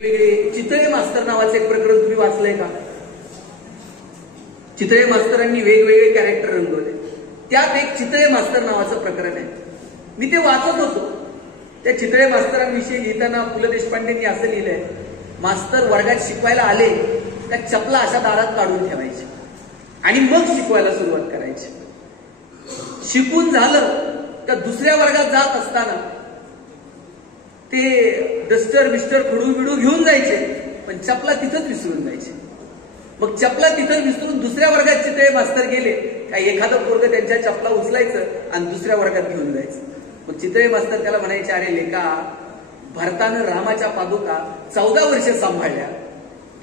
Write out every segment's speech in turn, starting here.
चितळे मास्तर नावाचं एक प्रकरण तुम्ही वाचलंय का? चितळे मास्तरांनी वेगवेगळे कॅरेक्टर रंगवले. त्यात एक चितळे मास्तर नावाचं प्रकरण आहे. मी ते वाचत होतो. त्या चितळे मास्तरांविषयी लिहिताना पु ल देशपांडेंनी असं लिहिलंय, मास्तर वर्गात शिकवायला आले त्या चपला अशा दारात काढून ठेवायचे आणि मग शिकवायला सुरुवात करायची. शिकून झालं तर दुसऱ्या वर्गात जात असताना ते डस्टर बिस्टर खडू बिडू घेऊन जायचे, पण चपला तिथंच विसरून जायचे. मग चपला तिथं विसरून दुसऱ्या वर्गात चितळे मास्तर गेले का एखादं पोरग त्यांच्या चपला उचलायचं आणि दुसऱ्या वर्गात घेऊन जायचं. मग चितळे मास्तर त्याला म्हणायचे, अरे लेका, भरतानं रामाच्या पादुका 14 वर्ष सांभाळल्या,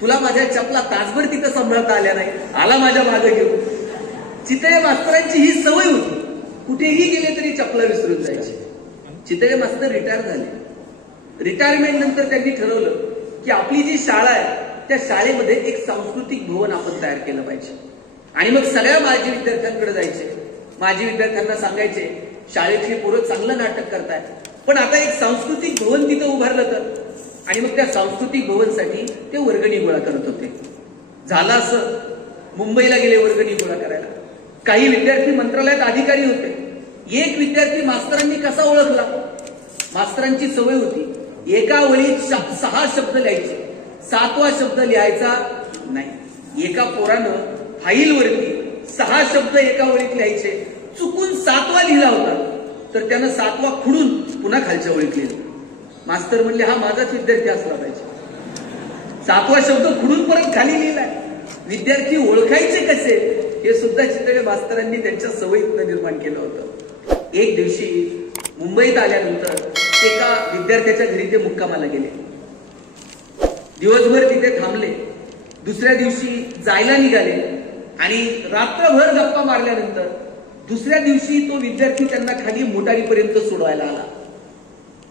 तुला माझ्या चपला तासभर तिथं सांभाळता आल्या नाही, आला माझ्या मागे घेऊन. चितळे मास्तरांची ही सवय होती, कुठेही गेले तरी चपला विसरून जायचे. चितळे मास्तर रिटायर झाले. रिटायरमेंट नंतर त्यांनी ठरवलं की आपली जी शाळा आहे त्या शाळेमध्ये एक सांस्कृतिक भवन आपण तयार केलं पाहिजे. आणि मग सगळ्या माजी विद्यार्थ्यांकडे जायचे. माजी विद्यार्थ्यांना सांगायचे, शाळेतली पोरं चांगलं नाटक करताय, पण आता एक सांस्कृतिक भवन तिथं उभारलं तर. आणि मग त्या सांस्कृतिक भवनसाठी ते वर्गणी गोळा करत होते. झालं असं, मुंबईला गेले वर्गणी गोळा करायला. काही विद्यार्थी मंत्रालयात अधिकारी होते. एक विद्यार्थी मास्तरांनी कसा ओळखला? मास्तरांची सवय होती एका वळीत 6 शब्द लिहायचे, 7वा शब्द लिहायचा नाही. एका पोरानं फाईलवरती 6 शब्द एका वळीत लिहायचे, चुकून 7वा लिहिला होता, तर त्यानं 7वा खुडून पुन्हा खालच्या वळीत लिहिला. मास्तर म्हणले, हा माझाच विद्यार्थी असला पाहिजे. 7वा शब्द खुडून परत खाली लिहिलाय. विद्यार्थी ओळखायचे कसे हे सुद्धा चितळे मास्तरांनी त्यांच्या सवयीतनं निर्माण केलं होतं. एक दिवशी मुंबईत आल्यानंतर एका विद्यार्थ्याच्या घरी ते मुक्कामाला गेले. दिवसभर तिथे थांबले. दुसऱ्या दिवशी जायला निघाले आणि रात्रभर गप्पा मारल्यानंतर दुसऱ्या दिवशी तो विद्यार्थी त्यांना खाली मोटारीपर्यंत सोडवायला आला.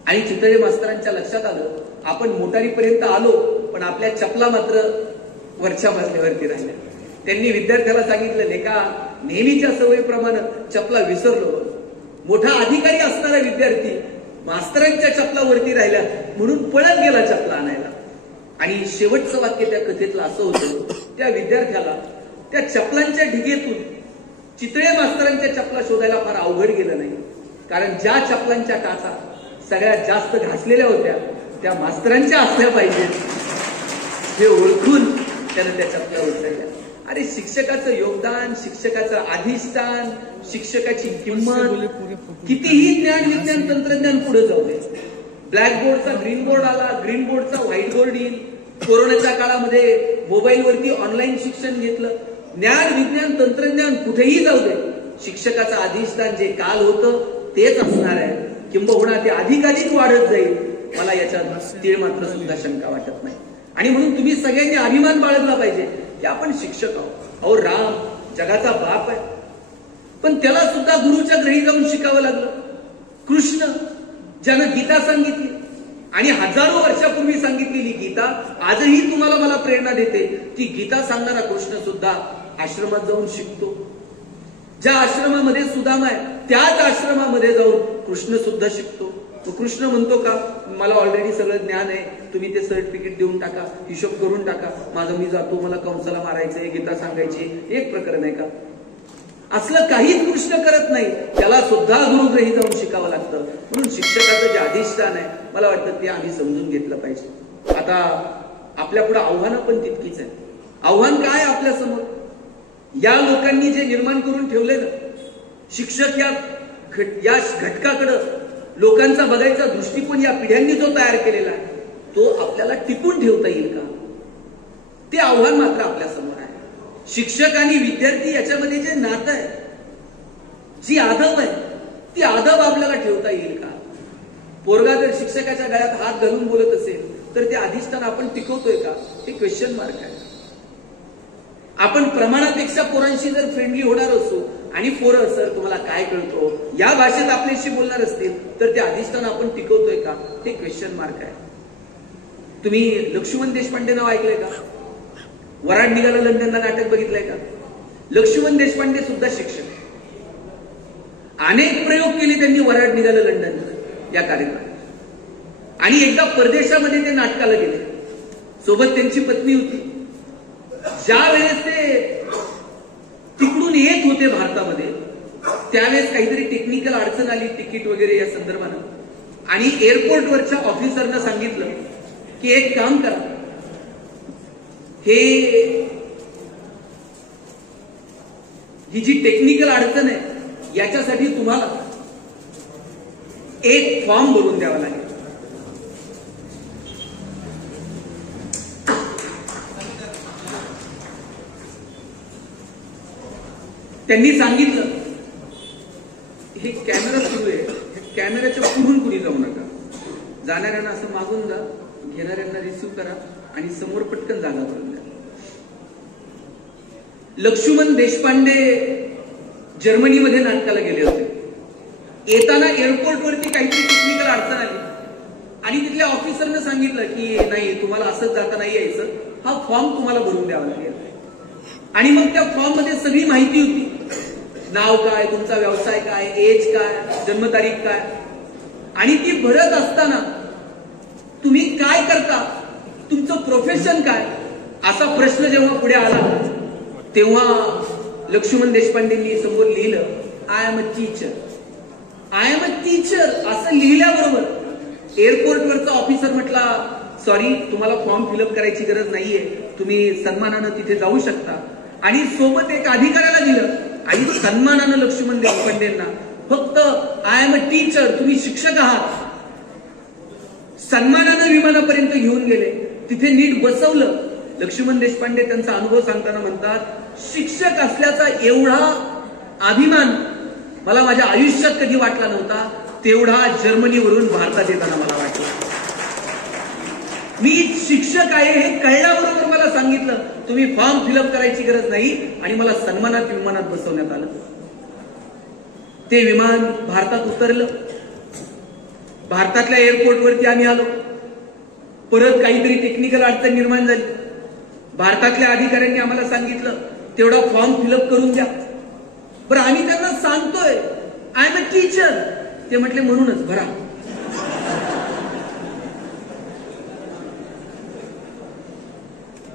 आणि चितळे मास्तरांच्या लक्षात आलं, आपण मोटारीपर्यंत आलो पण आपल्या चपला मात्र वरच्या मजल्यावरती राहिल्या. त्यांनी विद्यार्थ्याला सांगितलं, लेका, नेहमीच्या सवयीप्रमाणे चपला विसरलो. मोठा अधिकारी असणारा विद्यार्थी मास्तरांच्या चपला वरती राहिल्या म्हणून पळत गेला चपला आणायला. आणि शेवटचं वाक्य त्या कथेतलं असं होतं, त्या विद्यार्थ्याला त्या चपलांच्या ढिगेतून चितळे मास्तरांच्या चपला शोधायला फार अवघड गेलं नाही. कारण ज्या चपलांच्या टाचा सगळ्यात जास्त घासलेल्या होत्या त्या मास्तरांच्या असल्या पाहिजेत हे ओळखून त्यानं त्या चपला उचलल्या. अरे, शिक्षकाचं योगदान, शिक्षकाचं अधिष्ठान, शिक्षकाची किंमत, कितीही ज्ञान विज्ञान तंत्रज्ञान पुढे जाऊ दे, ब्लॅकबोर्डचा ग्रीन बोर्ड आला, ग्रीन बोर्डचा व्हाईट बोर्ड येईल, कोरोनाच्या काळामध्ये मोबाईलवरती ऑनलाईन शिक्षण घेतलं, ज्ञान विज्ञान तंत्रज्ञान कुठेही जाऊ दे, शिक्षकाचं अधिष्ठान जे काल होतं तेच असणार आहे. किंबहुना ते अधिकाधिक वाढत जाईल. मला याच्यात तीळ मात्र सुद्धा शंका वाटत नाही. आणि म्हणून तुम्ही सगळ्यांनी अभिमान बाळगला पाहिजे की आपण शिक्षक आहोत. अहो, राम जगाचा बाप आहे, पण त्याला सुद्धा गुरुच्या घरी जाऊन शिकावं लागलं. कृष्ण, ज्यानं गीता सांगितली आणि हजारो वर्षापूर्वी सांगितलेली गीता आजही तुम्हाला मला प्रेरणा देते, ती गीता सांगणारा कृष्ण सुद्धा आश्रमात जाऊन शिकतो. ज्या आश्रमामध्ये सुदामा आहे त्याच आश्रमामध्ये जाऊन कृष्ण सुद्धा शिकतो. तो कृष्ण म्हणतो का, मला ऑलरेडी सगळं ज्ञान आहे, तुम्ही ते सर्टिफिकेट देऊन टाका, हिशोब करून टाका, माझं मी जातो, मला कंसाला मारायचंय, गीता सांगायची, एक प्रकरण आहे का? असलं काहीच कृष्ण करत नाही. त्याला सुद्धा गुरुग्रही जाऊन शिकावं लागतं. म्हणून शिक्षकाचं जे अधिष्ठान आहे, मला वाटतं ते आम्ही समजून घेतलं पाहिजे. आता आपल्या पुढे आव्हानं पण तितकीच आहे. आव्हान काय आपल्या समोर? या लोकांनी जे निर्माण करून ठेवले ना, शिक्षक या घटकाकडं लोकांचा बघायचा दृष्टिकोन या पिढ्यांनी जो तयार केलेला आहे तो आपल्याला टिकून ठेवता येईल का? ते आव्हान मात्र आपल्या समोर आहे. शिक्षक आणि विद्यार्थी याच्यामध्ये जे नातं आहे, जी आदब आहे, ती आदब आपल्याला ठेवता येईल का? पोरगा जर शिक्षकाच्या गळ्यात हात घालून बोलत असेल तर ते अधिष्ठान आपण टिकवतोय का? हे क्वेश्चन मार्क आहे. आपण प्रमाणापेक्षा पोरांशी जर फ्रेंडली होणार असू आणि पोरं, सर तुम्हाला काय कळतो, या भाषेत आपल्याशी बोलणार असतील तर ते अधिष्ठान आपण टिकवतोय का? ते क्वेश्चन मार्क आहे. तुम्ही लक्ष्मण देशपांडे नाव ऐकलंय का? वराड निघालं लंडनला नाटक बघितलंय का? लक्ष्मण देशपांडे सुद्धा शिक्षक. अनेक प्रयोग केले त्यांनी वराड निघालं लंडन या कार्यक्रमात. आणि एकदा परदेशामध्ये ते नाटकाला गेले. सोबत त्यांची पत्नी होती. ज्या वेळेस ते तिकडून येत होते भारतामध्ये, त्यावेळेस काहीतरी टेक्निकल अडचण आली तिकीट वगैरे या संदर्भानं, आणि एअरपोर्टवरच्या ऑफिसरनं सांगितलं की एक काम करा, ही जी टेक्निकल अडचण आहे याच्यासाठी तुम्हाला एक फॉर्म भरून द्यावा लागेल. त्यांनी सांगितलं हे कॅमेरा सुरू आहे, कॅमेऱ्याच्या पुढून कुणी जाऊ नका, जाणाऱ्यांना असं मागून जा, घेणाऱ्यांना रिसिव्ह करा आणि समोर पटकन जागा करून द्या. लक्ष्मण देशपांडे जर्मनीमध्ये नाटकाला गेले होते. येताना एअरपोर्टवरती काहीतरी टेक्निकल अडचण आली आणि तिथल्या ऑफिसरनं सांगितलं की नाही, तुम्हाला असंच जाता नाही यायचं, हा फॉर्म तुम्हाला भरून द्यावा लागेल. आणि मग त्या फॉर्म मध्ये सगळी माहिती होती, नाव काय, तुमचा व्यवसाय काय, एज काय, जन्मतारीख काय, आणि ती भरत असताना तुम्ही काय करता, तुमचं प्रोफेशन काय, असा प्रश्न जेव्हा पुढे आला तेव्हा लक्ष्मण देशपांडेंनी समोर लिहिलं I am a teacher. I am a teacher असं लिहिल्याबरोबर एअरपोर्टवरचा ऑफिसर म्हटला सॉरी, तुम्हाला फॉर्म फिलअप करायची गरज नाहीये, तुम्ही सन्मानानं तिथे जाऊ शकता. आणि सोबत एक अधिकाऱ्याला दिलं आणि सन्मानानं लक्ष्मण देशपांडेंना फक्त आय एम अ टीचर, तुम्ही शिक्षक आहात, सन्मानानं विमानापर्यंत घेऊन गेले. तिथे नीट बसवलं. लक्ष्मण देशपांडे त्यांचा अनुभव सांगताना म्हणतात, शिक्षक असल्याचा एवढा अभिमान मला माझ्या आयुष्यात कधी वाटला नव्हता, तेवढा जर्मनीवरून भारतात येताना मला वाटला. मी शिक्षक आहे हे कळल्याबरोबर मला सांगितलं तुम्ही फॉर्म फिलअप करायची गरज नाही, आणि मला सन्मानात विमानात बसवण्यात आलं. ते विमान भारतात उतरलं. भारतातल्या एअरपोर्टवरती आम्ही आलो. परत काहीतरी टेक्निकल अडचण निर्माण झाली. भारतातल्या अधिकाऱ्यांनी आम्हाला सांगितलं तेवढा फॉर्म फिलअप करून द्या. बरं, आम्ही त्यांना सांगतोय आय एम अ टीचर, ते म्हटले म्हणूनच भरा.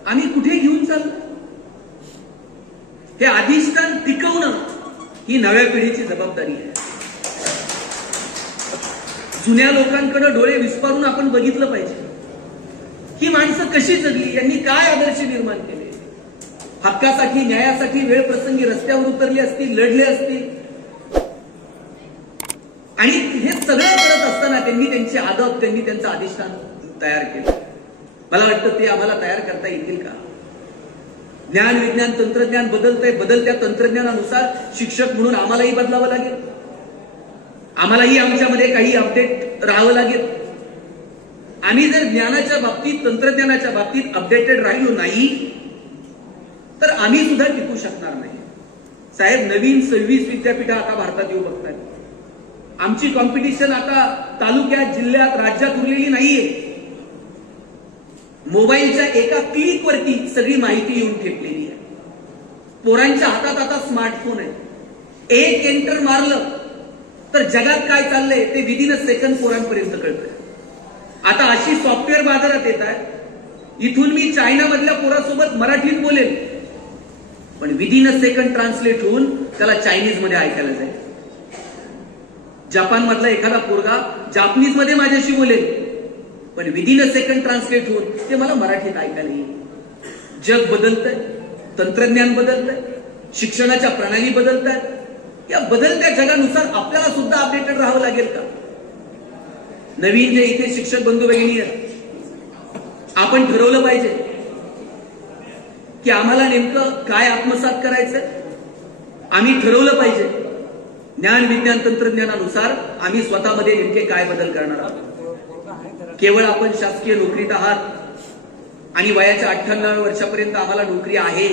आम्ही कुठे घेऊन चाललो? हे अधिष्ठान टिकवणं ही नव्या पिढीची जबाबदारी आहे. जुन्या लोकांकडे डोळे विस्पारून आपण बघितलं पाहिजे. ही माणसं कशी जगली, यांनी काय आदर्श निर्माण केले, हक्कासाठी, न्यायासाठी वेळ प्रसंगी रस्त्यावर उतरले असतील, लढले असतील, आणि हे सगळं करत असताना त्यांनी त्यांचे आदब, त्यांनी त्यांचं अधिष्ठान तयार केलं. मला वाटतं ते आम्हाला तयार करता येतील का? ज्ञान, विज्ञान, तंत्रज्ञान बदलतंय, बदलत्या तंत्रज्ञानानुसार शिक्षक म्हणून आम्हालाही बदलावं लागेल. आम्हालाही आमच्यामध्ये काही अपडेट राहावं लागेल. आम्ही जर ज्ञानाच्या बाबतीत, तंत्रज्ञानाच्या बाबतीत अपडेटेड राहिलो नाही तर आम्ही सुद्धा टिकू शकणार नाही. साहेब, नवीन 26 विद्यापीठं आता भारतात येऊ बघतायत. आमची कॉम्पिटिशन आता तालुक्यात, जिल्ह्यात, राज्यात उरलेली नाहीये. मोबाईलच्या एका क्लिकवरती सगळी माहिती येऊन ठेपलेली आहे. पोरांच्या हातात आता स्मार्टफोन आहे. एक एंटर मारलं तर जगात काय चाललंय ते विदिन अ सेकंड पोरांपर्यंत कळतंय. आता अशी सॉफ्टवेअर बाजारात येत आहे, इथून मी चायनामधल्या पोरासोबत मराठीत बोलेल, पण विदिन अ सेकंड ट्रान्सलेट होऊन त्याला चायनीज मध्ये ऐकायला जाईल. जपान मधला एखादा पोरगा जापनीज मध्ये माझ्याशी बोलेल, पण विदिन अ सेकंड ट्रान्सलेट होऊन ते मला मराठीत ऐकायला येईल. जग बदलतंय, तंत्रज्ञान बदलतंय, शिक्षणाच्या प्रणाली बदलतात. या बदलत्या जगानुसार आपल्याला सुद्धा अपडेटेड राहावं लागेल का? नवीन जे इथे शिक्षक बंधू भगिनी आहेत, आपण ठरवलं पाहिजे की आम्हाला नेमकं काय आत्मसात करायचंय. आम्ही ठरवलं पाहिजे ज्ञान, विज्ञान, तंत्रज्ञानानुसार आम्ही स्वतःमध्ये नेमके काय बदल करणार आहोत. केवळ आपण शासकीय नोकरीत आहात आणि वयाच्या 98 वर्षापर्यंत आम्हाला नोकरी आहे,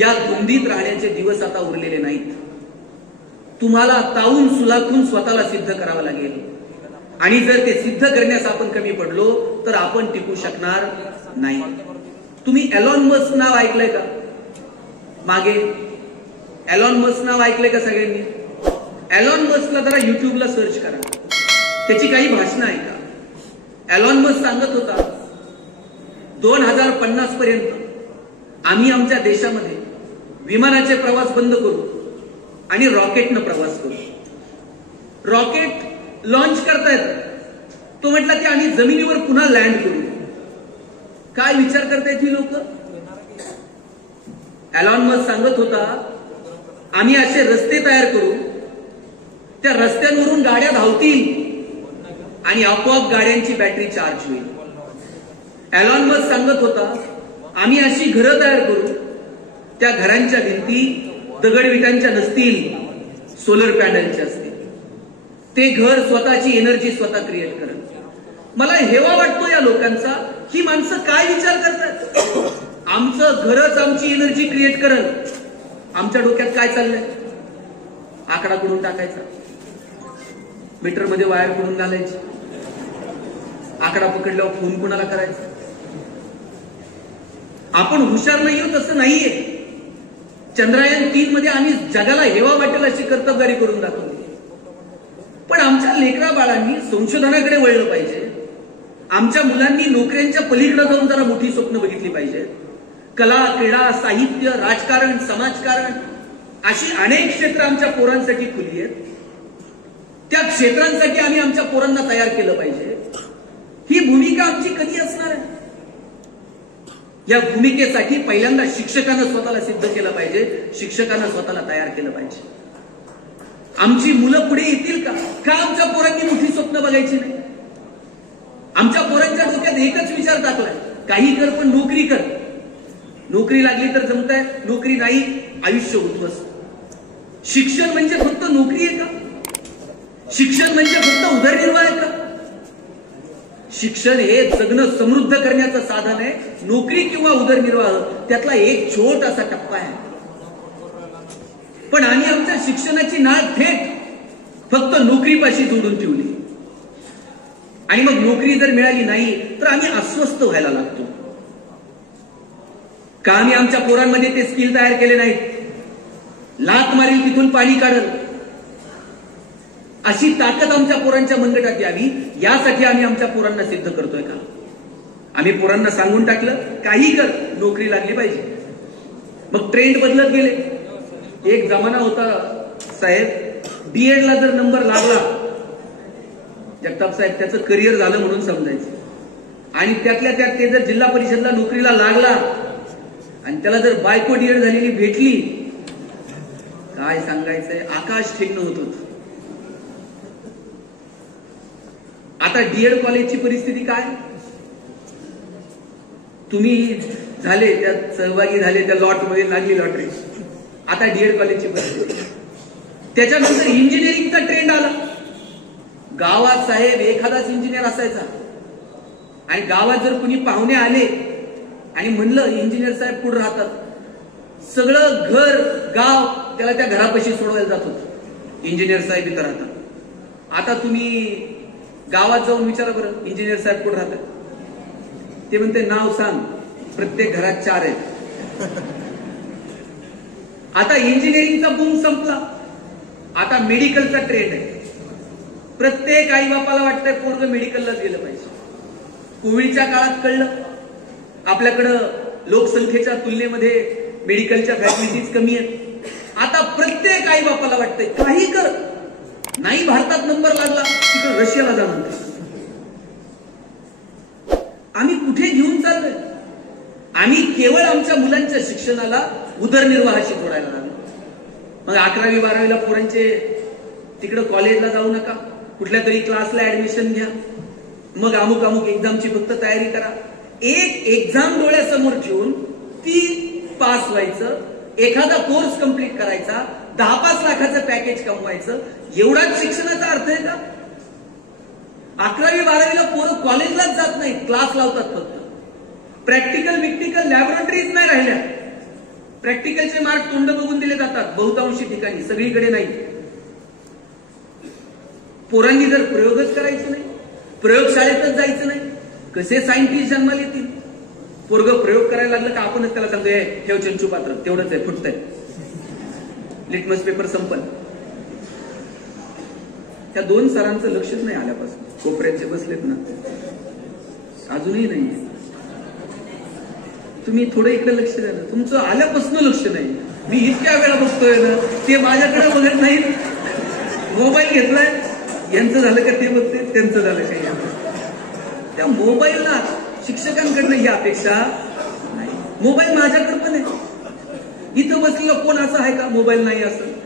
या धुंदीत राहण्याचे दिवस आता उरलेले नाहीत. तुम्हाला तावून सुलाखून स्वतःला सिद्ध करावं लागेल. आणि जर ते सिद्ध करण्यास आपण कमी पडलो तर आपण टिकू शकणार नाही. तुम्ही एलॉन मस्क नाव ऐकलंय का? मागे एलॉन मस्क नाव ऐकलंय का सगळ्यांनी? एलॉन मस्कला जरा युट्यूबला सर्च करा, त्याची काही भाषणं ऐका. एलॉन मस्क सांगत होता 2050 पर्यंत आम्ही आमच्या देशामध्ये विमानाचे प्रवास बंद करू आणि रॉकेटनं प्रवास करू. रॉकेट लॉन्च करतायत, तो म्हटला की आम्ही जमिनीवर पुन्हा लँड करू. काय विचार करतायत ही लोक? एलॉन मस्क सांगत होता आम्ही असे रस्ते तयार करू, त्या रस्त्यांवरून गाड्या धावतील आणि आपोआप गाड्यांची बॅटरी चार्ज होईल. एलॉन मस्क सांगत होता आम्ही अशी घरं तयार करू, त्या घरांच्या भिंती दगडविटांच्या नसतील, सोलर पॅनलच्या असतील. ते घर स्वतःची एनर्जी स्वतः क्रिएट करेल. मला हेवा वाटतो या लोकांचा, ही माणसं काय विचार करतात? आमचं घरच आमची एनर्जी क्रिएट करेल. आमच्या डोक्यात काय चाललंय? आकडा कुठून टाकायचा, मीटर मध्ये वायर कुठून घालायची, आकडा पकडल्यावर फोन कुणाला करायचा. आपण हुशार नाहीये तसं नाहीये. चंद्रयान-3 मध्ये आम्ही जगाला हेवा वाटेल अशी कर्तबगारी करून दाखवली. पण आमच्या लेकरा बाळांनी संशोधनाकडे वळलं पाहिजे. आमच्या मुलांनी नोकऱ्यांच्या पलीकडे जाऊन जरा मोठी स्वप्न बघितली पाहिजे. कला, क्रीडा, साहित्य, राजकारण, समाजकारण अशी अनेक क्षेत्र आमच्या पोरांसाठी खुली आहेत. त्या क्षेत्रांसाठी आम्ही आमच्या पोरांना तयार केलं पाहिजे. ही भूमिका आमची कधी असणार आहे? या भूमिकेसाठी पहिल्यांदा शिक्षकांना स्वतःला सिद्ध केलं पाहिजे, शिक्षकांना स्वतःला तयार केलं पाहिजे. आमची मुलं पुढे येतील का? का आमच्या पोरांनी मोठी स्वप्न बघायची नाही? आमच्या पोरांच्या डोक्यात एकच विचार टाकलाय, काही कर पण नोकरी कर. नोकरी लागली तर जमताय, नोकरी नाही आयुष्य उद्ध्वस्त. शिक्षण म्हणजे फक्त नोकरी आहे का? शिक्षण म्हणजे फक्त उदरनिर्वाह आहे का? शिक्षण हे जगणं समृद्ध करण्याचं साधन आहे. नोकरी किंवा उदरनिर्वाह त्यातला एक छोटासा टप्पा आहे. पण आम्ही आमच्या शिक्षणाची नाळ थेट फक्त नोकरीपाशी जोडून ठेवली आणि मग नोकरी जर मिळाली नाही तर आम्ही अस्वस्थ व्हायला लागतो. का आम्ही आमच्या पोरांमध्ये ते स्किल तयार केले नाहीत? लात मारील तिथून पाणी काढल अशी ताकद आमच्या पोरांच्या मनगटात यावी, यासाठी आम्ही आमच्या पोरांना सिद्ध करतोय का? आम्ही पोरांना सांगून टाकलं काही कर, नोकरी लागली पाहिजे. मग ट्रेंड बदलत गेले. एक जमाना होता साहेब, डीएड ला जर नंबर लागला, जगताप साहेब त्याचं करिअर झालं म्हणून समजायचं. आणि त्यातल्या त्यात ते जर जिल्हा परिषदला नोकरीला लागला आणि त्याला जर बायको डीएड झालेली भेटली, काय सांगायचंय, आकाश ठेकणं होत होतं. आता डीएड कॉलेजची परिस्थिती काय? तुम्ही झाले त्यात सहभागी झाले, त्या लॉट मध्ये लागली लॉटरी. आता डीएड कॉलेजची परिस्थिती. त्याच्यानंतर इंजिनिअरिंगचा ट्रेंड आला. गावात साहेब एखादाच इंजिनियर असायचा आणि गावात जर कुणी पाहुणे आले आणि म्हणलं इंजिनियर साहेब कुठं राहतात, सगळं घर गाव त्याला त्या घरापाशी सोडवायला जात होतं, इंजिनियर साहेब इथं राहतात. आता तुम्ही गावात जाऊन विचारा बरं इंजिनियर साहेब कुठं राहतात, ते म्हणते नाव सांग, प्रत्येक घरात 4 आहेत. आता इंजिनिअरिंगचा बूम संपला, आता मेडिकलचा ट्रेंड आहे. प्रत्येक आई बापाला वाटतंय पोरगं मेडिकललाच गेलं पाहिजे. कोविडच्या काळात कळलं आपल्याकडं लोकसंख्येच्या तुलनेमध्ये मेडिकलच्या फॅसिलिटीज कमी आहेत. आता प्रत्येक आई बापाला वाटतंय काही कर, नाही भारतात नंबर लागला तिकडे रशियाला जा म्हणते. आम्ही कुठे घेऊन चाललोय? आम्ही केवळ आमच्या मुलांच्या शिक्षणाला उदरनिर्वाहाशी जोडायला लागलो. मग 11वी 12वीला पोरांचे तिकडे कॉलेजला जाऊ नका, कुठल्या तरी क्लासला ऍडमिशन घ्या, मग अमुक अमुक एक्झामची फक्त तयारी करा. एक एक्झाम डोळ्यासमोर ठेवून ती पास व्हायचं, एखादा कोर्स कंप्लीट करायचा, 10-5 लाखाचं पॅकेज कमवायचं, एवढाच शिक्षणाचा अर्थ आहे का? 11वी 12वीला पोरं कॉलेजलाच जात नाही, क्लास लावतात फक्त. प्रॅक्टिकल विक्टिकल लॅबोरेटरीज नाही राहिल्या. प्रॅक्टिकलचे मार्क तोंड बघून दिले जातात बहुतांशी ठिकाणी, सगळीकडे नाही. पोरांनी जर प्रयोगच करायचे नाही, प्रयोगशाळेतच जायचं नाही, कसे सायंटिस्ट जन्माला येतील? पोरग प्रयोग करायला लागलं का आपणच त्याला सांगतो ठेव चंचू पात्र, तेवढंच आहे, फुटतंय, लिटमस पेपर संपल. त्या 2 सरांचं लक्षच नाही आल्यापासून, कोपऱ्याचे बसलेत ना, अजूनही नाही. तुम्ही थोडं इकडे लक्ष द्या ना, तुमचं आल्यापासून लक्ष नाही. मी इतक्या वेळा बघतोय ना, ते माझ्याकडे बघत नाहीत. मोबाईल घेतलाय, यांचं झालं का ते बघते, त्यांचं झालं का. त्या मोबाईलला शिक्षकांकडनं ही अपेक्षा नाही. मोबाईल माझ्याकडे पण आहे. इथं बसलेलं कोण असं आहे का मोबाईल नाही असं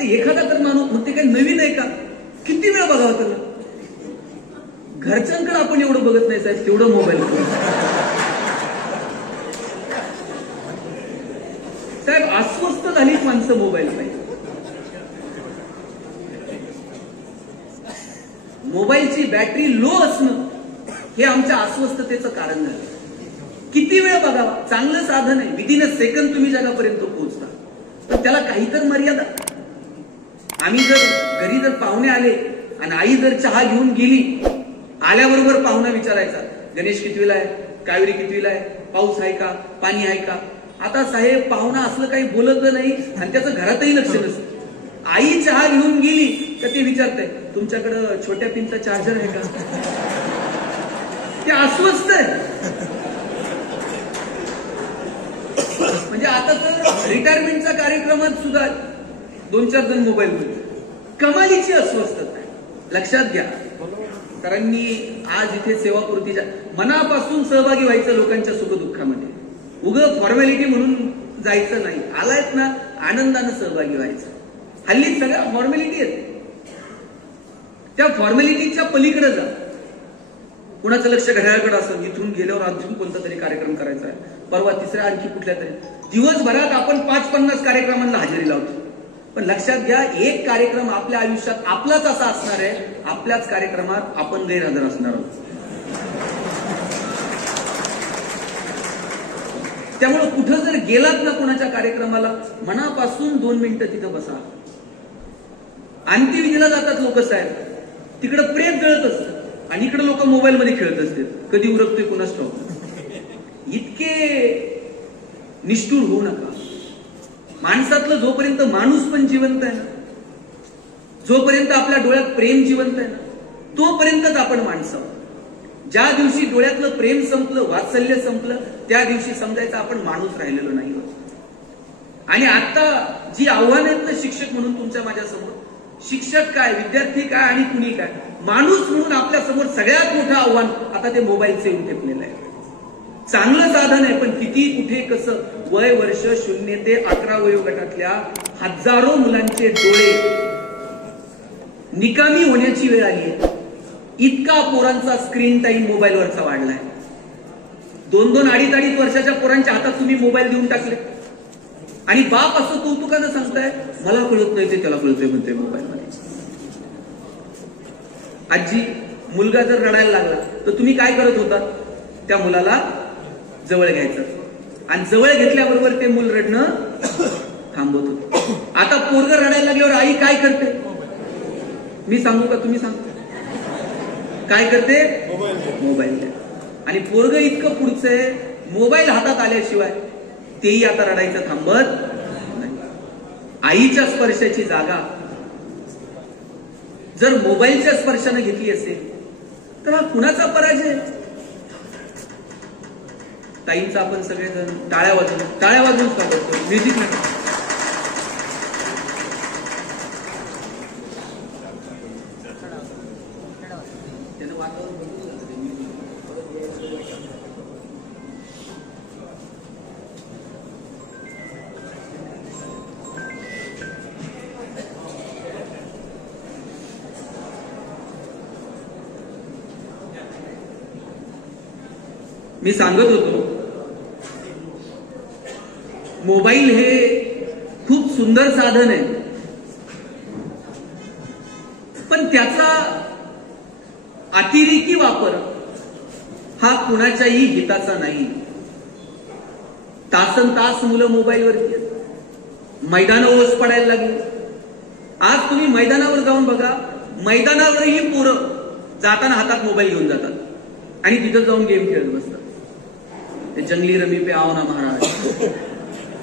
एखादा तर माणूस. मग ते काही नवीन आहे का, किती वेळ बघावं त्याला. घरच्यांकडे आपण एवढं बघत नाही साहेब, तेवढं मोबाईल. साहेब अस्वस्थ झाली माणसं मोबाईल पाहिजे. मोबाईलची बॅटरी लो असणं हे आमच्या अस्वस्थतेचं कारण झालं. किती वेळ बघावा. चांगलं साधन आहे, विदिन अ सेकंद तुम्ही जगापर्यंत पोहोचता, पण त्याला काही तर मर्यादा. आम्ही जर घरी जर पाहुणे आले आणि आई जर चहा घेऊन गेली, आल्याबरोबर पाहुणा विचारायचा, गणेश कितवीला आहे, कावेरी कितवीला आहे, पाऊस आहे का, पाणी आहे का. आता साहेब पाहुणा असलं काही बोलत नाही आणि त्याचं घरातही लक्ष नसतं. आई चहा घेऊन गेली तर ते विचारते, तुमच्याकडं छोट्या पिनचा चार्जर आहे का. ते अस्वस्थ आहे. म्हणजे आता तर रिटायरमेंटच्या कार्यक्रमात सुद्धा 2-4 जण मोबाईल मध्ये. कमालीची अस्वस्थता आहे. लक्षात घ्या, सरांनी आज इथे सेवाकृतीच्या मनापासून सहभागी व्हायचं लोकांच्या सुखदुःखामध्ये. उगं फॉर्मॅलिटी म्हणून जायचं नाही. आलायत ना, आनंदानं सहभागी व्हायचं. हल्ली सगळ्या फॉर्मॅलिटी आहेत, त्या फॉर्मॅलिटीच्या पलीकडे जा. कुणाचं लक्ष घड्याळाकडे असं, इथून गेल्यावर अजून कोणता तरी कार्यक्रम करायचा आहे, परवा तिसऱ्या आणखी कुठल्या तरी. दिवसभरात आपण 5-50 कार्यक्रमांना हजेरी लावतो. पण लक्षात घ्या, एक कार्यक्रम आपल्या आयुष्यात आपलाच असा असणार आहे, आपल्याच कार्यक्रमात आपण गैरहजर असणार आहोत. त्यामुळे कुठं जर गेलात ना कुणाच्या कार्यक्रमाला, मनापासून 2 मिनिटं तिथं बसा. अंत्यविधीला जातात लोक साहेब, तिकडं प्रेम जळत असतं आणि इकडे लोक मोबाईल मध्ये खेळत असतात. कधी उरकतोय कुणाच ठाऊक. इतके निष्ठुर होऊ नका. माणसातलं जोपर्यंत माणूस पण जिवंत आहे ना, जोपर्यंत आपल्या डोळ्यात प्रेम जिवंत आहे ना, तोपर्यंतच आपण माणसं. ज्या दिवशी डोळ्यातलं प्रेम संपलं, वात्सल्य संपलं, त्या दिवशी समजायचं आपण माणूस राहिलेलो नाही. आणि आता जी आव्हानं आहेत ना शिक्षक म्हणून तुमच्या माझ्या समोर, शिक्षक काय, विद्यार्थी काय आणि कुणी काय, माणूस म्हणून आपल्या समोर सगळ्यात मोठं आव्हान आता ते मोबाईलचं येऊन ठेपलेलं आहे. चांगलं साधन आहे, पण किती, कुठे, कसं. वय वर्ष 0 ते 11 वयोगटातल्या हजारो मुलांचे डोळे निकामी होण्याची वेळ आली आहे. इतका पोरांचा स्क्रीन टाइम मोबाईलवरचा वाढलाय. 2-2, 2.5 वर्षाच्या पोरांच्या हातात तुम्ही मोबाईल देऊन टाकले आणि बाप असं कौतुकानं सांगताय, मला कळत नाही ते त्याला कळतंय म्हणते मोबाईल मध्ये. आजी, मुलगा जर रडायला लागला तर तुम्ही काय करत होता, त्या मुलाला जवळ घ्यायचं आणि जवळ घेतल्याबरोबर ते मूल रडणं थांबवत होतं. आता पोरग रडायला लागल्यावर आई काय करते, मी सांगू का, तुम्ही सांगता काय करते, मोबाईल द्या. आणि पोरग इतकं पुढचं आहे, मोबाईल हातात आल्याशिवाय तेही आता रडायचं थांबत नाही. आईच्या स्पर्शाची जागा जर मोबाईलच्या स्पर्शाने घेतली असेल तर हा कुणाचा पराजय. ताईंचा आपण सगळेजण टाळ्या वाजवून स्वागत करतो. म्युझिक नाही. मी सांगत होतो, मोबाईल हे खूप सुंदर साधन आहे, पण त्याचा अतिरेकी वापर हा कुणाच्याही हिताचा नाही. तासनतास मुलं मोबाईलवरती आहेत. मैदानावर ओस पडायला लागली. आज तुम्ही मैदानावर जाऊन बघा, मैदानावरही पोरं जाताना हातात मोबाईल घेऊन जातात आणि तिथं जाऊन गेम खेळत बसतात. ते जंगली रमी पे आओ ना महाराज,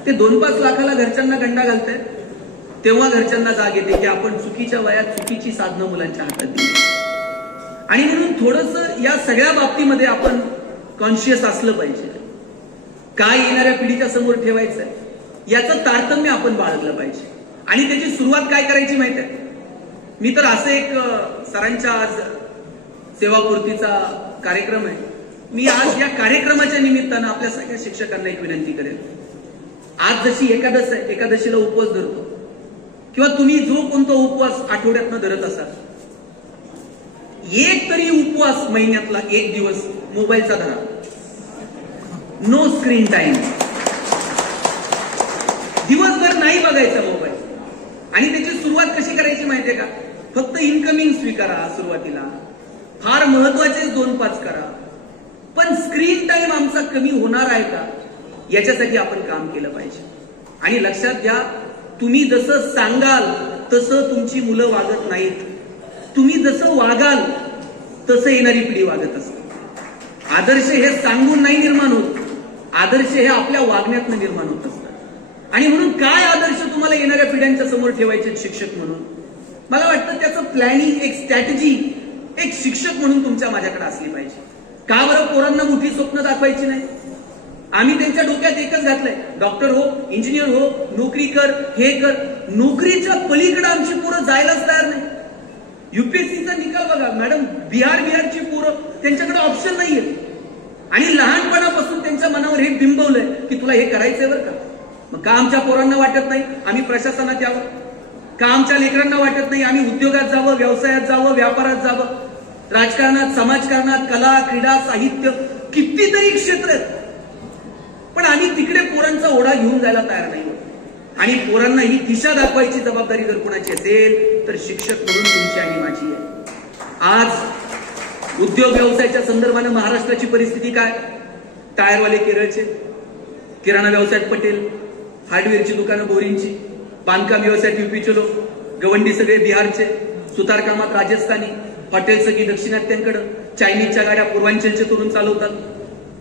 ते 2-5 लाखाला घरच्यांना गंडा घालतायत. तेव्हा घरच्यांना जाग येते की आपण चुकीच्या वयात चुकीची साधनं मुलांच्या हातात दिली. आणि म्हणून थोडंसं या सगळ्या बाबतीमध्ये आपण कॉन्शियस असलं पाहिजे. काय येणाऱ्या पिढीच्या समोर ठेवायचं आहे याचं तारतम्य आपण बाळगलं पाहिजे. आणि त्याची सुरुवात काय करायची माहिती आहे? मी तर असं एक सरांच्या आज सेवापूर्तीचा कार्यक्रम आहे. मी आज या कार्यक्रमाच्या निमित्तानं आपल्या सगळ्या शिक्षकांना एक विनंती करेन. आज जशी एकादश आहे, एकादशीला उपवास धरतो किंवा तुम्ही जो कोणता उपवास आठवड्यातनं धरत असाल, एक तरी उपवास महिन्यातला एक दिवस मोबाईलचा धरा. No screen time. दिवसभर नाही बघायचा मोबाईल. आणि त्याची सुरुवात कशी करायची माहितीये का? फक्त इनकमिंग स्वीकारा सुरुवातीला, फार महत्वाचे 2-5 करा. पण स्क्रीन टाइम आमचा कमी होणार आहे का याच्यासाठी आपण काम केलं पाहिजे. आणि लक्षात घ्या, तुम्ही जसं सांगाल तसं तुमची मुलं वागत नाहीत. तुम्ही जसं वागाल तसं येणारी पिढी वागत असते. आदर्श हे सांगून नाही निर्माण होत, आदर्श हे आपल्या वागण्यातनं निर्माण होत असतात. आणि म्हणून काय आदर्श तुम्हाला येणाऱ्या पिढ्यांच्या समोर ठेवायचे शिक्षक म्हणून, मला वाटतं त्याचं प्लॅनिंग, एक स्ट्रॅटेजी एक शिक्षक म्हणून तुमच्या माझ्याकडे असली पाहिजे. का बरं पोरांना मोठी स्वप्न दाखवायची नाही? आम्ही त्यांच्या डोक्यात एकच घातलंय, डॉक्टर हो, इंजिनियर हो, नोकरी कर, हे कर. नोकरीच्या पलीकडे आमची पोरं जायलाच तयार नाही. युपीएससीचा निकाल बघा मॅडम, बिहारची पोरं, त्यांच्याकडे ऑप्शन नाहीये. आणि लहानपणापासून त्यांच्या मनावर हे बिंबवलंय की तुला हे करायचंय बरं का. मग का आमच्या पोरांना वाटत नाही आम्ही प्रशासनात यावं? का आमच्या लेकरांना वाटत नाही आम्ही उद्योगात जावं, व्यवसायात जावं, व्यापारात जावं, राजकारणात, समाजकारणात, कला, क्रीडा, साहित्य, कितीतरी क्षेत्र आहेत. पण आम्ही तिकडे पोरांचा ओढा घेऊन जायला तयार नाही. आणि पोरांना ही दिशा दाखवायची जबाबदारी जर कोणाची असेल तर शिक्षक म्हणून तुमची आणि माझी आहे. आज उद्योग व्यवसायाच्या संदर्भाने महाराष्ट्राची परिस्थिती काय? टायरवाले केरळचे, किराणा व्यवसायात पटेल, हार्डवेअरची दुकानं बोरींची, बांधकाम व्यवसायात युपीचे लोक, गवंडी सगळे बिहारचे, सुतारकामात राजस्थानी, हॉटेल सगळी दक्षिणात्यांकडे, चायनीजच्या गाड्या पूर्वांचलचे तरुण चालवतात.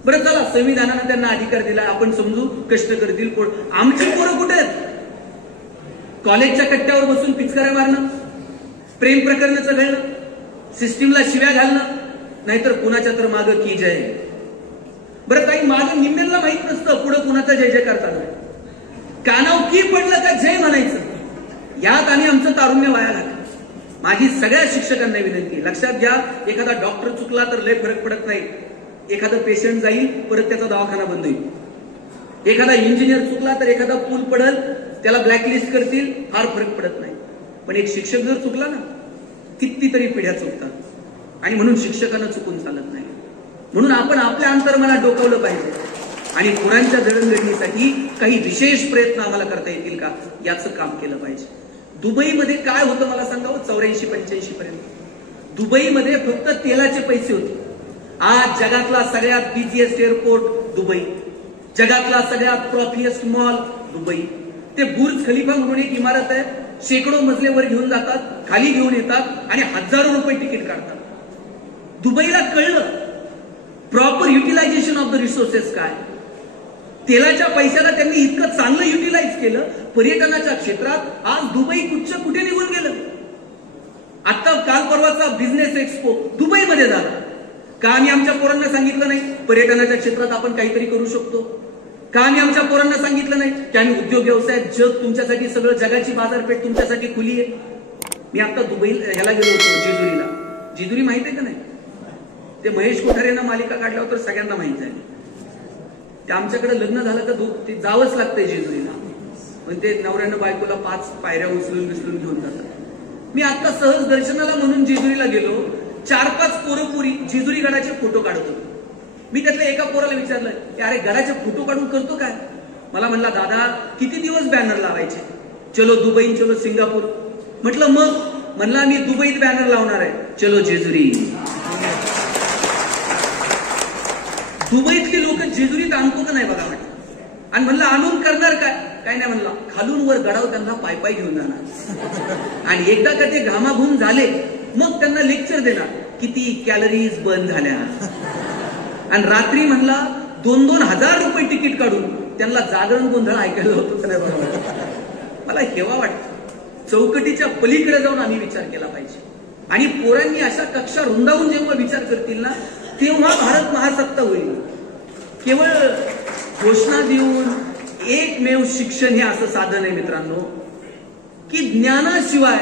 बरं चला, संविधानानं त्यांना अधिकार दिला, आपण समजू कष्ट करतील. आमची पोरं कुठे आहेत? कॉलेजच्या कट्ट्यावर बसून पिचकाऱ्या मारणं, प्रेम प्रकरणं चढणं, सिस्टीमला शिव्या घालणं, नाहीतर कुणाच्या तर मागं की जय. बरं काही मागं निम्मेला माहित नसतं पुढे कुणाचा जय जयकार चालू आहे. कानाव की पडलं का जय म्हणायचं. यात आम्ही आमचं तारुण्य वाया घातलं. माझी सगळ्या शिक्षकांना विनंती, लक्षात घ्या, एखादा डॉक्टर चुकला तर लय फरक पडत नाही. एखादा पेशंट जाईल, परत त्याचा दवाखाना बंद होईल. एखादा इंजिनियर चुकला तर एखादा पूल पडल, त्याला ब्लॅकलिस्ट करतील, फार फरक पडत नाही. पण एक शिक्षक जर चुकला ना, कितीतरी पिढ्या चुकतात. आणि म्हणून शिक्षकांना चुकून चालत नाही. म्हणून आपण आपल्या अंतर्मनात डोकावलं पाहिजे. आणि पोरांच्या जडणघडणीसाठी काही विशेष प्रयत्न आम्हाला करता येतील का याचं काम केलं पाहिजे. दुबईमध्ये काय होतं मला सांगावं? 84-85 पर्यंत दुबईमध्ये फक्त तेलाचे पैसे होते. आज जगातला सगळ्यात बिझिएस्ट एअरपोर्ट दुबई, जगातला सगळ्यात प्रॉफिएस्ट मॉल दुबई. ते बुर्ज खलिफा म्हणून एक इमारत आहे, शेकडो मजलेवर घेऊन जातात, खाली घेऊन येतात आणि हजारो रुपये तिकीट काढतात. दुबईला कळलं proper utilization of the resources काय. तेलाच्या पैशाला त्यांनी इतकं चांगलं युटिलाइज केलं, पर्यटनाच्या क्षेत्रात आज दुबई कुठे निघून गेलं. आता काल परवाचा बिझनेस एक्सपो दुबईमध्ये झाला. का आम्ही आमच्या पोरांना सांगितलं नाही पर्यटनाच्या क्षेत्रात आपण काहीतरी करू शकतो? का आम्ही आमच्या पोरांना सांगितलं नाही की आम्ही उद्योग व्यवसायात, जग तुमच्यासाठी, सगळं जगाची बाजारपेठ तुमच्यासाठी खुली आहे. मी आता दुबई ह्याला गेलो होतो, जेजुरीला. जेजुरी माहित आहे का नाही? ते महेश कोठारेनं मालिका काढल्यावर तर सगळ्यांना माहित झाली. ते आमच्याकडे लग्न झालं तर ते जावंच लागतंय जेजुरीला. पण ते नवऱ्यानं बायकोला 5 पायऱ्या उचलून घेऊन जातात. मी आता सहज दर्शनाला म्हणून जेजुरीला गेलो. 4-5 पोरं जेजुरी गडाचे फोटो काढत होते. मी त्यातल्या एका पोराला विचारलं की अरे गडाचे फोटो काढून करतो काय? मला म्हणला दादा किती दिवस बॅनर लावायचे, चलो दुबई, चलो सिंगापूर. म्हटलं मग? म्हणला मी दुबईत बॅनर लावणार आहे, चलो जेजुरी. दुबईतली लोक जेजुरीत आणतो का नाही बघा म्हटलं. आणि म्हणलं आणून करणार काय? काय नाही म्हणला, खालून वर गडावर त्यांना पायपाय घेऊन जाणार. आणि एकदा का ते घामाघूम झाले मग त्यांना लेक्चर देणार किती कॅलरीज बर्न झाल्या. आणि रात्री म्हणला 2-2 हजार रुपये तिकीट काढून त्यांना जागरण गोंधळ ऐकायला होतो का नाही बघा. मला हेवा वाटतं. चौकटीच्या पलीकडे जाऊन आम्ही विचार केला पाहिजे. आणि पोरांनी अशा कक्षा रुंदावून जेव्हा विचार करतील ना, तेव्हा भारत महासत्ता होईल. केवळ घोषणा देऊन एकमेव शिक्षण हे असं साधन आहे मित्रांनो की ज्ञानाशिवाय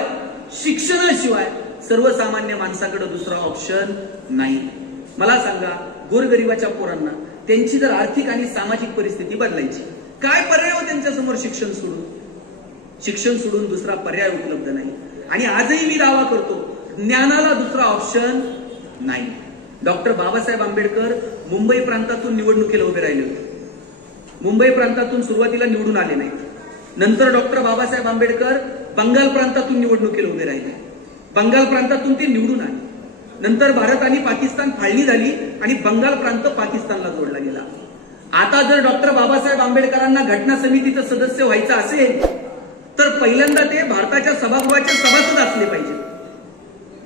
शिक्षणाशिवाय सर्वसामान्य माणसाकडे दुसरा ऑप्शन नाही. मला सांगा, गोरगरिबाच्या पोरांना त्यांची जर आर्थिक आणि सामाजिक परिस्थिती बदलायची, काय पर्याय हो त्यांच्या समोर? शिक्षण सोडून दुसरा पर्याय उपलब्ध नाही. आणि आजही मी दावा करतो, ज्ञानाला दुसरा ऑप्शन नाही. डॉक्टर बाबासाहेब आंबेडकर मुंबई प्रांतातून निवडणुकीला उभे राहिले होते. मुंबई प्रांतातून सुरुवातीला निवडून आले नाहीत. नंतर डॉक्टर बाबासाहेब आंबेडकर बंगाल प्रांतातून निवडणुकीला उभे राहिले. बंगाल प्रांतातून ते निवडून आले. नंतर भारत आणि पाकिस्तान फाळणी झाली आणि बंगाल प्रांत पाकिस्तानला जोडला गेला. आता जर डॉक्टर बाबासाहेब आंबेडकरांना घटना समितीचं सदस्य व्हायचं असेल तर पहिल्यांदा ते भारताच्या सभागृहाचे सभासद असले पाहिजे.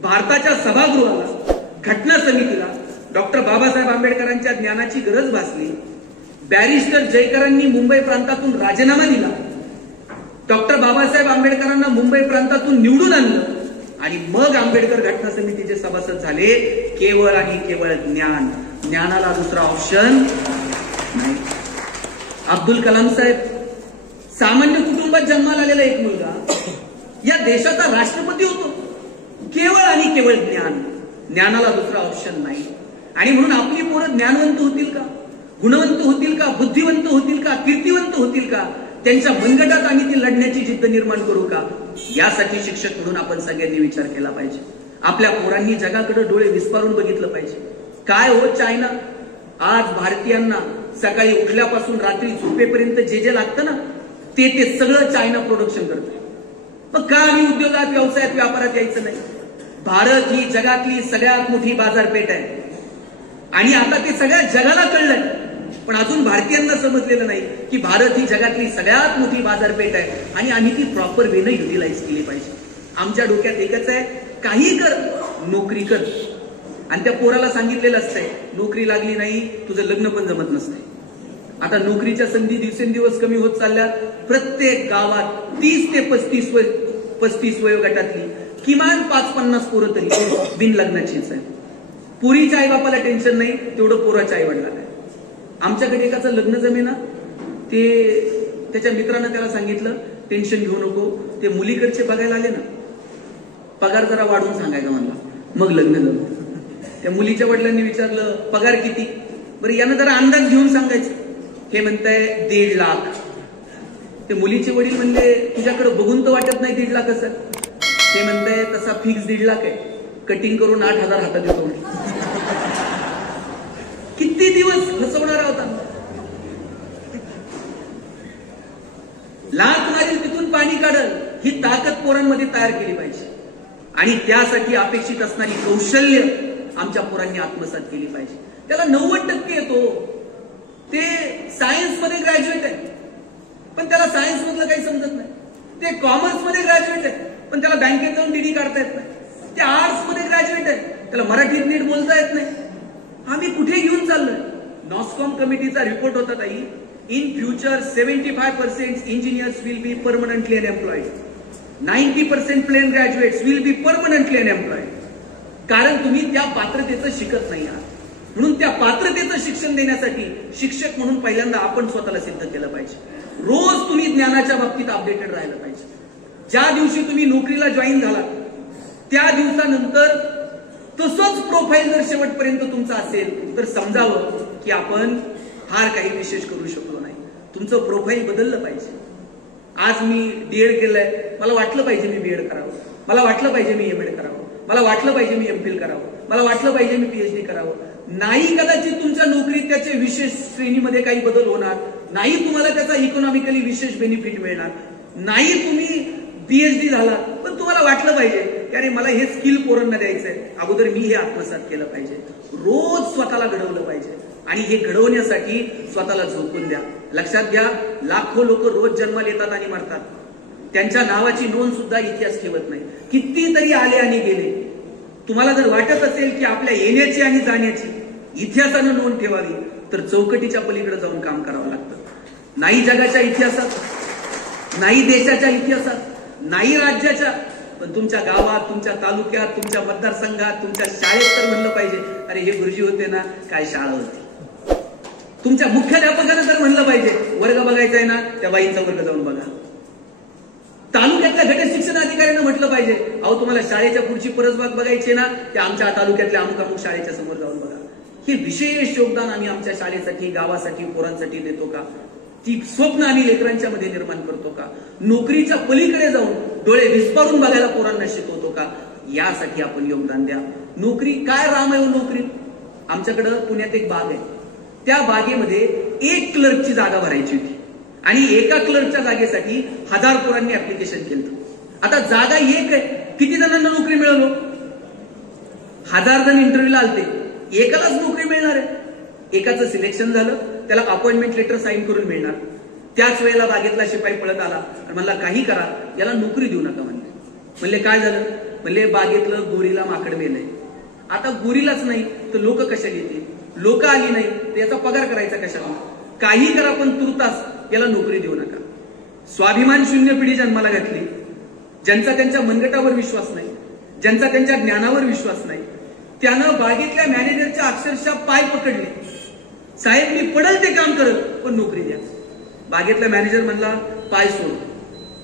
भारताच्या सभागृहाला, घटना समितीला डॉक्टर बाबासाहेब आंबेडकरांच्या ज्ञानाची गरज भासली. बॅरिस्टर जयकरांनी मुंबई प्रांतातून राजीनामा दिला. डॉक्टर बाबासाहेब आंबेडकरांना मुंबई प्रांतातून निवडून आणलं आणि मग आंबेडकर घटना समितीचे सभासद झाले. केवळ आणि केवळ ज्ञान, ज्ञानाला दुसरा ऑप्शन नाही. अब्दुल कलाम साहेब, सामान्य कुटुंबात जन्माला आलेला एक मुलगा या देशाचा राष्ट्रपती होतो. केवळ आणि केवळ ज्ञान, ज्ञानाला दुसरा ऑप्शन नाही. आणि म्हणून आपली पोरं ज्ञानवंत होतील का, गुणवंत होतील का, बुद्धिवंत होतील का, कीर्तिवंत होतील का, त्यांच्या मनगटात आम्ही ती लढण्याची जिद्द निर्माण करू का, यासाठी शिक्षक म्हणून आपण सगळ्यांनी विचार केला पाहिजे. आपल्या पोरांनी जगाकडे डोळे विस्फारून बघितलं पाहिजे. काय हो चायना आज भारतीयांना सकाळी उठल्यापासून रात्री झोपेपर्यंत जे जे लागतं ना ते सगळं चायना प्रोडक्शन करते. मग का आम्ही उद्योगात, व्यवसायात, व्यापारात यायचं नाही? भारत ही जगातली सगळ्यात मोठी बाजारपेठ आहे आणि आता ते सगळ्या जगाला कळलंय. पण अजून भारतीयांना समजलेलं नाही की भारत ही जगातली सगळ्यात मोठी बाजारपेठ आहे आणि आम्ही ती प्रॉपर वेनं युटिलाइज केली पाहिजे. आमच्या डोक्यात एकच आहे, काही कर, नोकरी कर. आणि त्या पोराला सांगितलेलं असतंय, नोकरी लागली नाही तुझं लग्न पण जमत नसतंय. आता नोकरीच्या संधी दिवसेंदिवस कमी होत चालल्या. प्रत्येक गावात 30 ते 35 वयोगटातली किमान 5-50 पोरं तरी बिन लग्नाचीच आहे. पुरीच्या आईबापाला टेन्शन नाही तेवढं पोराच्या आईवडिलाला आहे. आमच्याकडे एकाचं लग्न जमेना, ते त्याच्या मित्रानं त्याला सांगितलं टेन्शन घेऊ नको, ते मुलीकडचे बघायला आले ना, पगार जरा वाढवून सांगायचा म्हणला, मग लग्न जमलं. त्या मुलीच्या वडिलांनी विचारलं पगार किती, बरं यानं जरा अंदाज घेऊन सांगायचं. हे म्हणताय 1.5 लाख. ते मुलीचे वडील म्हणले तुझ्याकडे बघून तर वाटत नाही 1.5 लाख असं. ते म्हणताय तसा फिक्स 1.5 लाख आहे, कटिंग करून 8,000 हातात देतो. किती दिवस फसवणारा होता. लाच मारील तिथून पाणी काढल, ही ताकद पोरांमध्ये तयार केली पाहिजे. आणि त्यासाठी अपेक्षित असणारी कौशल्य आमच्या पोरांनी आत्मसात केली पाहिजे. त्याला 90% येतो. ते सायन्स मध्ये ग्रॅज्युएट आहे पण त्याला सायन्स मधलं काही समजत नाही. ते कॉमर्स मध्ये ग्रॅज्युएट आहे पण त्याला बँकेत जाऊन डीडी काढता येत नाही. ते आर्ट्स मध्ये ग्रॅज्युएट आहे, त्याला मराठीत नीट बोलता येत नाही. आम्ही कुठे घेऊन चाललोय? नॉस्कॉम कमिटीचा रिपोर्ट होता ताई, in future 75% engineers will be permanently unemployed, 90% plain graduates will be permanently unemployed. कारण तुम्ही त्या पात्रतेचं शिकत नाही आहात. म्हणून त्या पात्रतेचं शिक्षण देण्यासाठी शिक्षक म्हणून पहिल्यांदा आपण स्वतःला सिद्ध केलं पाहिजे. रोज तुम्ही ज्ञानाच्या बाबतीत अपडेटेड राहिलं पाहिजे. ज्या दिवशी तुम्ही नोकरीला जॉईन झालात त्या दिवसानंतर तसंच प्रोफाईल जर शेवटपर्यंत तुमचं असेल तर समजावं की आपण फार काही विशेष करू शकलो नाही. तुमचं प्रोफाईल बदललं पाहिजे. आज मी डीएड केलंय, मला वाटलं पाहिजे मी बीएड करावं, मला वाटलं पाहिजे मी एमएड करावं, मला वाटलं पाहिजे मी एमफिल करावं, मला वाटलं पाहिजे मी पीएचडी करावं. नाही कदाचित तुमच्या नोकरीत त्याचे विशेष श्रेणीमध्ये काही बदल होणार नाही, तुम्हाला त्याचा इकॉनॉमिकली विशेष बेनिफिट मिळणार नाही, तुम्ही पीएचडी झाला पण तुम्हाला वाटलं पाहिजे की अरे मला हे स्किल पोरांना द्यायचंय, अगोदर मी हे आत्मसात केलं पाहिजे. रोज स्वतःला घडवलं पाहिजे आणि हे घडवण्यासाठी स्वतःला झोकून द्या. लक्षात घ्या, लाखो लोक रोज जन्माला येतात आणि मरतात, त्यांच्या नावाची नोंद सुद्धा इतिहास ठेवत नाही. कितीतरी आले आणि गेले. तुम्हाला जर वाटत असेल की आपल्या येण्याची आणि जाण्याची इतिहासानं नोंद ठेवावी तर चौकटीच्या पलीकडे जाऊन काम करावं लागतं. नाही जगाच्या इतिहासात, नाही देशाच्या इतिहासात, नाही राज्याच्या, पण तुमच्या गावात, तुमच्या तालुक्यात, तुमच्या मतदारसंघात, तुमच्या शाळेत तर म्हणलं पाहिजे, अरे हे गुरुजी होते ना, काय शाळा होती. तुमच्या मुख्याध्यापकानं तर म्हणलं पाहिजे, वर्ग बघायचा आहे ना, त्या बाईंचा वर्ग जाऊन बघा. तालुक्यातल्या घटक शिक्षण अधिकाऱ्यानं म्हटलं पाहिजे, अहो तुम्हाला शाळेच्या पुढची परसबाग बघायची ना, त्या आमच्या तालुक्यातल्या अमुक अमुक शाळेच्या समोर जाऊन बघा. हे विशेष योगदान आम्ही आमच्या शाळेसाठी, गावासाठी, पोरांसाठी देतो का? ती स्वप्न आम्ही लेकरांच्या मध्ये निर्माण करतो का? नोकरीच्या पलीकडे जाऊन डोळे विस्पारून बघायला पोरांना शिकवतो का? यासाठी आपण योगदान द्या. नोकरी काय राम आहे नोकरी? आमच्याकडं पुण्यात एक बाग आहे, त्या बागेमध्ये 1 क्लर्कची जागा भरायची होती आणि एका क्लर्कच्या जागेसाठी 1000 पोरांनी ऍप्लिकेशन केलं. आता जागा एक आहे, किती जणांना नोकरी मिळालो? 1000 जण इंटरव्ह्यूला आलते, एकालाच नोकरी मिळणार आहे. एकाचं सिलेक्शन झालं, त्याला अपॉइंटमेंट लेटर साईन करून मिळणार. त्याच वेळेला बागेतला शिपाई पळत आला आणि म्हणला, काही करा, याला नोकरी देऊ नका. म्हणले काय झालं? म्हणले बागेतलं गोरीला माकड मेलंय. आता गोरीलाच नाही तर लोक कशा येतील? लोक आली नाही तर याचा पगार करायचा कशाला? काही करा पण तुर्तास याला नोकरी देऊ नका. स्वाभिमान शून्य पिढी जन्माला घातली, ज्यांचा त्यांच्या मनगटावर विश्वास नाही, ज्यांचा त्यांच्या ज्ञानावर विश्वास नाही, त्यानं बागेतल्या मॅनेजरच्या अक्षरशः पाय पकडले. साहेब मी पडल ते काम करत पण नोकरी द्या. बागेतला मॅनेजर म्हणला, पाय सोड,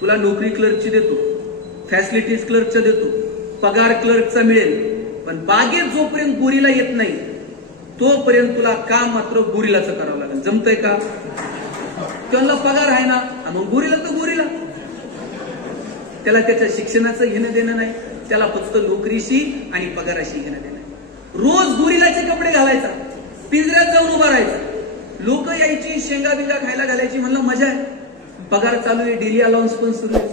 तुला नोकरी क्लर्कची देतो, फॅसिलिटीज क्लर्कचं देतो, पगार क्लर्कचा मिळेल, पण बागेत जोपर्यंत गोरीला येत नाही तोपर्यंत तुला काम मात्र गोरीलाचं करावं लागेल. जमतंय का? त्यांना पगार आहे ना, मग गोरीला तर गोरीला. त्याला त्याच्या शिक्षणाचं घेणं देणं नाही, त्याला फक्त नोकरीशी आणि पगाराशी घेणं देणं. रोज गोरीलाचे कपडे घालायचा, पिंजऱ्यात जाऊन उभा राहायचा, लोक यायची, शेंगा बिंगा खायला घालायची. म्हणलं मजा आहे, पगार चालू आहे, डेली अलाउन्स पण सुरू आहे.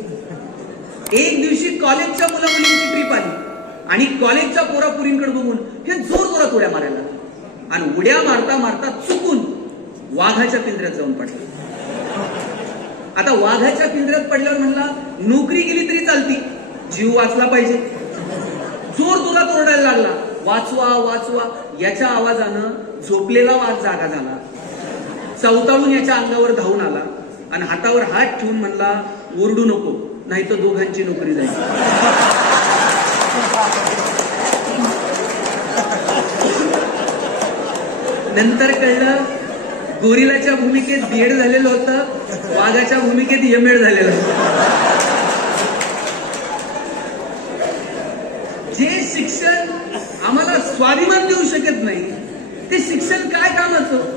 एक दिवशी कॉलेजच्या मुला मुलींची ट्रिप आली आणि कॉलेजच्या पोरापुरींकडे बघून हे जोर जोरात उड्या मारायला आणि उड्या मारता मारता चुकून वाघाच्या पिंजऱ्यात जाऊन पडला. आता वाघाच्या पिंजऱ्यात पडल्यावर म्हणला, नोकरी गेली तरी चालती, जीव वाचला पाहिजे. जोर जोरात ओरडायला लागला, वाचवा वाचवा. याच्या आवाजानं झोपलेला वाघ जागा झाला, चवताळून याच्या अंगावर धावून आला आणि हातावर हात ठेवून म्हणला, ओरडू नको, नाही तर दोघांची नोकरी जाईल. नंतर कळलं, गोरिलाच्या भूमिकेत बीएड झालेलं होतं, वाघाच्या भूमिकेत एमएड झालेलं होतं. जे शिक्षण आम्हाला स्वाभिमान देऊ शकत नाही ते शिक्षण काय कामाचं?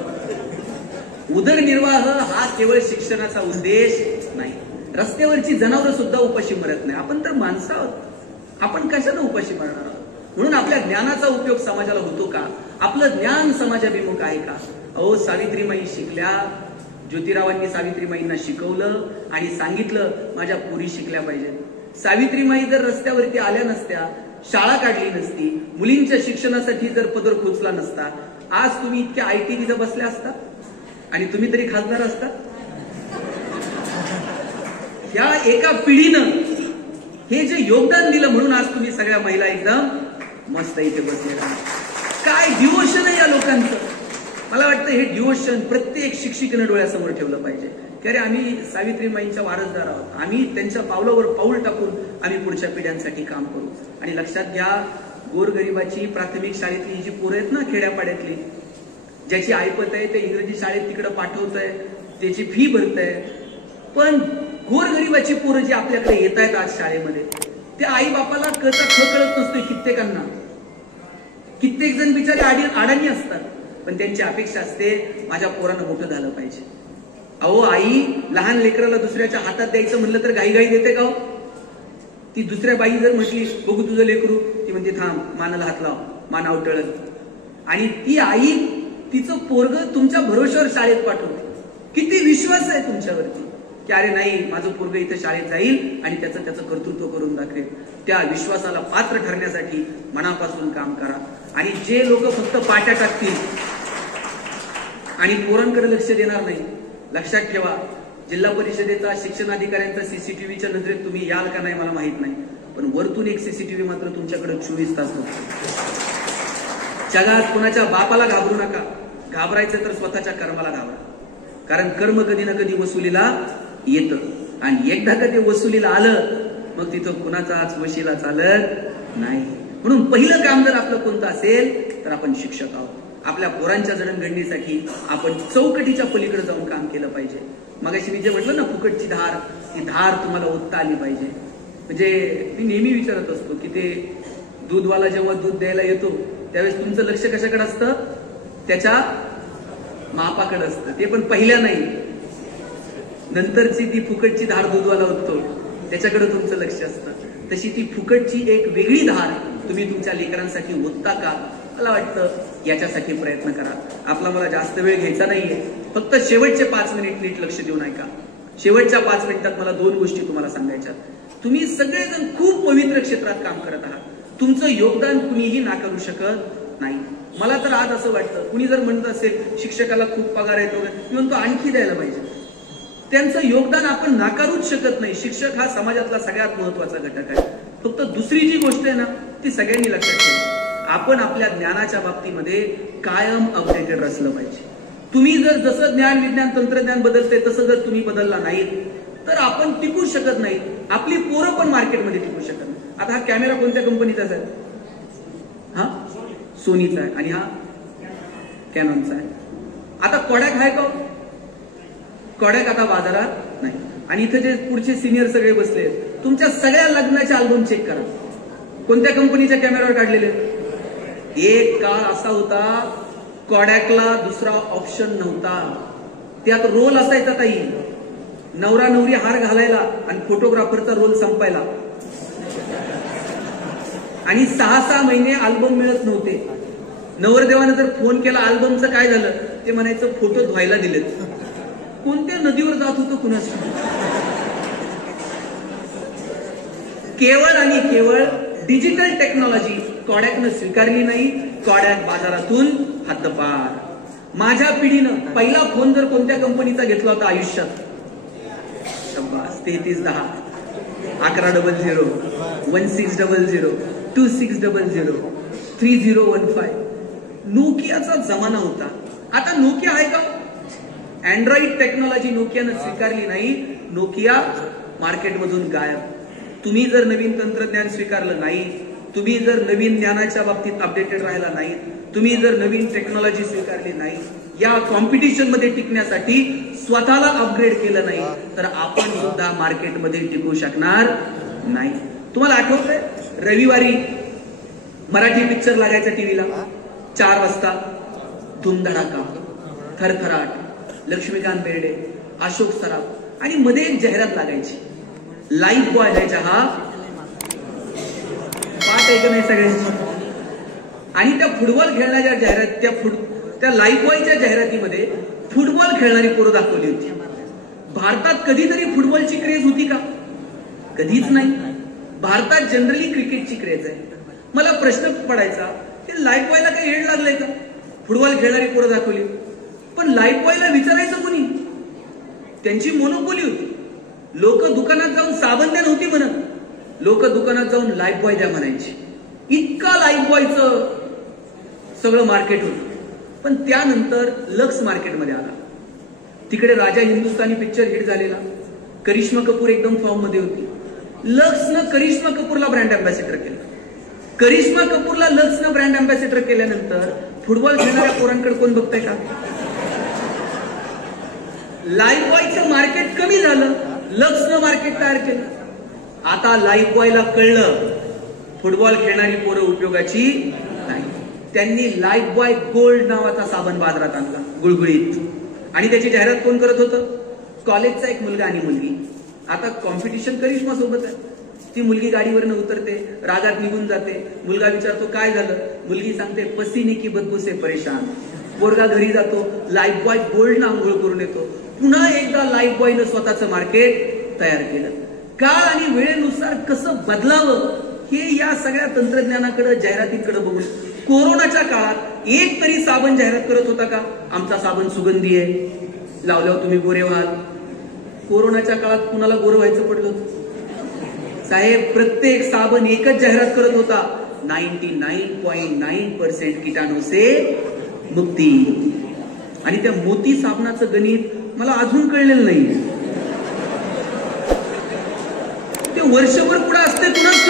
उदरनिर्वाह हा केवळ शिक्षणाचा उद्देश नाही. रस्त्यावरची जनावरं सुद्धा उपाशी मरत नाही, आपण तर माणसं आहोत, आपण कशानं उपाशी मरणार आहोत? म्हणून आपल्या ज्ञानाचा उपयोग समाजाला होतो का? आपलं ज्ञान समाजाभिमुख आहे का? अहो सावित्रीमाई शिकल्या, ज्योतिरावांनी सावित्रीमाईंना शिकवलं आणि सांगितलं माझ्या पोरी शिकल्या पाहिजेत. सावित्रीमाई जर रस्त्यावरती आल्या नसत्या, शाळा काढली नसती, मुलींच्या शिक्षणासाठी जर पदर खोचला नसता, आज तुम्ही इतक्या आयटी तिथं बसल्या असता आणि तुम्ही तरी खासदार असता. या एका पिढीनं हे जे योगदान दिलं म्हणून आज तुम्ही सगळ्या महिला एकदम मस्त इथे बसलेल्या. काय डिवोशन आहे या लोकांचं. मला वाटतं हे डिवोशन प्रत्येक शिक्षिकेनं डोळ्यासमोर ठेवलं पाहिजे की अरे आम्ही सावित्रीमाईंच्या वारसदार आहोत, आम्ही त्यांच्या पावलावर पाऊल टाकून आम्ही पुढच्या पिढ्यांसाठी काम करू. आणि लक्षात घ्या, गोरगरिबाची प्राथमिक शाळेतली जी पोरं आहेत ना खेड्यापाड्यातली, ज्याची ऐपत आहे ते इंग्रजी शाळेत तिकडे पाठवत आहे, त्याची फी भरत आहे, पण गोरगरिबाची पोरं जी आपल्याकडे येत आहेत आज शाळेमध्ये, त्या आई बापाला कळता कळत नसतोय कित्येकांना. कित्येक जण बिचारे आडाणी असतात, पण त्यांची अपेक्षा असते माझ्या पोरानं मोठं झालं पाहिजे. अहो आई लहान लेकराला दुसऱ्याच्या हातात द्यायचं म्हणलं तर घाई देते का? ती दुसऱ्या बाई जर म्हटली बघू तुझं लेकरू, ती म्हणते थांब मानाला हात लाव, मान आवटळत. आणि ती आई तिचं पोरग तुमच्या भरोश्यावर शाळेत पाठवते. किती विश्वास आहे तुमच्यावरती की अरे नाही माझं पोरग इथं शाळेत जाईल आणि त्याचं कर्तृत्व करून दाखवेल. त्या विश्वासाला पात्र ठरण्यासाठी मनापासून काम करा. आणि जे लोक फक्त पाट्या टाकतील आणि पोरांकडे लक्ष देणार नाही, लक्षात ठेवा, जिल्हा परिषदेचा शिक्षणाधिकाऱ्यांचा सीसीटीव्हीच्या नजरेत तुम्ही याल का नाही मला माहित नाही, पण वरतून एक सीसीटीव्ही मात्र तुमच्याकडे 24 तास होतो. जगात कुणाच्या बापाला घाबरू नका, घाबरायचं तर स्वतःच्या कर्माला घाबरा. कारण कर्म कधी ना कधी वसुलीला येतं आणि एकदा का ते वसुलीला आलं मग तिथं कुणाचाच वशिला चालत नाही. म्हणून पहिलं काम जर आपलं कोणतं असेल तर आपण शिक्षक आहोत. आपल्या पोरांच्या जडणघडणीसाठी आपण चौकटीच्या पलीकडे जाऊन काम केलं पाहिजे. मगाशी मी जे म्हटलं ना, फुकटची धार, ती धार तुम्हाला ओतता आली पाहिजे. म्हणजे मी नेहमी विचारत असतो की ते दूधवाला जेव्हा दूध द्यायला येतो त्यावेळेस तुमचं लक्ष कशाकडे असतं? त्याच्या मापाकडे असतं. ते पण पहिल्या नाही, नंतरची ती फुकटची धार दूधवाला ओततो त्याच्याकडे तुमचं लक्ष असतं. तशी ती फुकटची एक वेगळी धार तुम्ही तुमच्या लेकरांसाठी ओतता का? मला वाटतं याच्यासाठी प्रयत्न करा. मला जास्त वेळ घ्यायचा नाहीये, फक्त शेवटचे 5 मिनिट नीट लक्ष देऊन ऐका. शेवटच्या 5 मिनिटात मला 2 गोष्टी तुम्हाला सांगायच्या. तुम्ही सगळेजण खूप पवित्र क्षेत्रात काम करत आहात. तुमचं योगदान कुणीही नाकारू शकत नाही. मला तर आज असं वाटतं, कुणी जर म्हणत असेल शिक्षकाला खूप पगार येतो, मी म्हणतो आणखी द्यायला पाहिजे. त्यांचं योगदान आपण नाकारूच शकत नाही. शिक्षक हा समाजातला सगळ्यात महत्वाचा घटक आहे. फक्त दुसरी जी गोष्ट आहे ना, ती सगळ्यांनी लक्षात ठेवा. आपण आपल्या ज्ञानाच्या बाबतीमध्ये कायम अपडेटेड असलं पाहिजे. तुम्ही जर जसं ज्ञान विज्ञान तंत्रज्ञान बदलते तसं जर तुम्ही बदलला नाहीत तर आपण टिकू शकत नाही. आपली पोरं पण मार्केटमध्ये टिकू शकत नाही. आता हा कॅमेरा कोणत्या कंपनीचा आहे? हा सोनीचा आहे आणि हा कॅनॉनचा आहे. आता कोडॅक आहे का? कोडॅक आता बाजारात नाही. आणि इथे जे पुढचे सिनियर सगळे बसले, तुमच्या सगळ्या लग्नाचे अल्बम चेक करा, कोणत्या कंपनीच्या कॅमेऱ्यावर काढलेले. एक काळ असा होता, कोडॅकला दुसरा ऑप्शन नव्हता. त्यात रोल असायचा ताई, नवरा नवरी हार घालायला आणि फोटोग्राफरचा रोल संपायला. आणि 6-6 महिने अल्बम मिळत नव्हते. नवरदेवाने जर फोन केला अल्बमचं काय झालं, ते म्हणायचं फोटो धुवायला दिलेत. कोणत्या नदीवर जात होतं कुणाच. केवळ आणि केवळ डिजिटल टेक्नॉलॉजी कोडॅकनं स्वीकारली नाही. कोडॅक बाजारातून हद्दपार. माझ्या पिढीनं पहिला फोन जर कोणत्या कंपनीचा घेतला होता आयुष्यात, 3310, 1100, 1600, 2600, 3015. नोकियाचा जमाना होता. आता नोकिया आहे का? अँड्रॉइड टेक्नॉलॉजी नोकियानं स्वीकारली नाही. नोकिया मार्केटमधून गायब. तुम्ही जर नवीन तंत्रज्ञान स्वीकारलं नाही, तुम्ही जर नवीन ज्ञानाच्या बाबतीत अपडेटेड राहिला नाही, तुम्ही जर नवीन टेक्नॉलॉजी स्वीकारली नाही, या कॉम्पिटिशन मध्ये टिकण्यासाठी स्वतःला अपग्रेड केलं नाही तर आपण सुद्धा मार्केटमध्ये टिकू शकणार नाही. तुम्हाला आठवतंय रविवारी मराठी पिक्चर लागायचा टीव्हीला 4 वाजता, धूमधडाका, थरथराट, लक्ष्मीकांत बेर्डे, अशोक सराफ आणि मध्ये एक जाहिरात लागायची. लाईफ बॉय द्यायचा. हा पाठ आहे का नाही सगळ्यांची? आणि त्या फुटबॉल खेळण्याच्या जाहिरात, त्या लाईफ बॉयच्या जाहिरातीमध्ये फुटबॉल खेळणारी पोरं दाखवली होती. भारतात कधीतरी फुटबॉलची क्रेज होती का? कधीच नाही. भारतात जनरली क्रिकेटची क्रेज आहे. मला प्रश्न पडायचा की लाईफ बॉयला काही हेड लागलंय का? फुटबॉल खेळणारी पोरं दाखवली, पण लाईफ बॉयला विचारायचं कोणी? त्यांची मोनोपोली होती. लोक दुकानात जाऊन साबण द्या नव्हती म्हणत, लोक दुकानात जाऊन लाईफ बॉय द्या म्हणायची. इतका लाईफ बॉयचं सगळं मार्केट होतं. पण त्यानंतर लक्स मार्केटमध्ये आला. तिकडे राजा हिंदुस्थानी पिक्चर हिट झालेला. करिश्मा कपूर एकदम फॉर्म मध्ये होती. लक्सनं करिश्मा कपूरला ब्रँड अँबॅसेडर केलं. करिश्मा कपूरला लक्सनं ब्रँड अँबॅसेडर केल्यानंतर फुटबॉल खेळणाऱ्या पोरांकडे कोण बघताय का? लाईफ बॉयचं मार्केट कमी झालं, लक्सनं मार्केट तयार केलं. आता लाईफ बॉयला कळलं फुटबॉल खेळणारी पोरं उपयोगाची नाही. त्यांनी लाईफ बॉय गोल्ड नावाचा साबण बाजारात आणला, गुळगुळीत. आणि त्याची जाहिरात कोण करत होतं? कॉलेजचा एक मुलगा आणि मुलगी. आता कॉम्पिटिशन करिश्मा सोबत आहे. ती मुलगी गाडीवरनं उतरते, रागात निघून जाते. मुलगा विचारतो काय झालं? मुलगी सांगते पसीने की बदबू से परेशान. पोरगा घरी जातो, लाईफ बॉय गोल्ड आंघोळ करून येतो. पुन्हा एकदा लाईफ बॉयनं स्वतःचं मार्केट तयार केलं. काळ आणि वेळेनुसार कसं बदलावं हे या सगळ्या तंत्रज्ञानाकडे, जाहिरातीकडे बघून. कोरोनाच्या काळात एक तरी साबण जाहिरात करत होता का? आमचा साबण सुगंधी आहे, लावल्यावर तुम्ही गोरे व्हाल. कोरोनाच्या काळात कुणाला गोरं व्हायचं पडलं होतं? साहेब, प्रत्येक साबण एकच जाहिरात करत होता, 99.9% किटाणू से मुक्ती. आणि त्या मोती साबणाचं गणित मला अजून कळलेलं नाही. ते वर्षभर पुढे असते कुणाच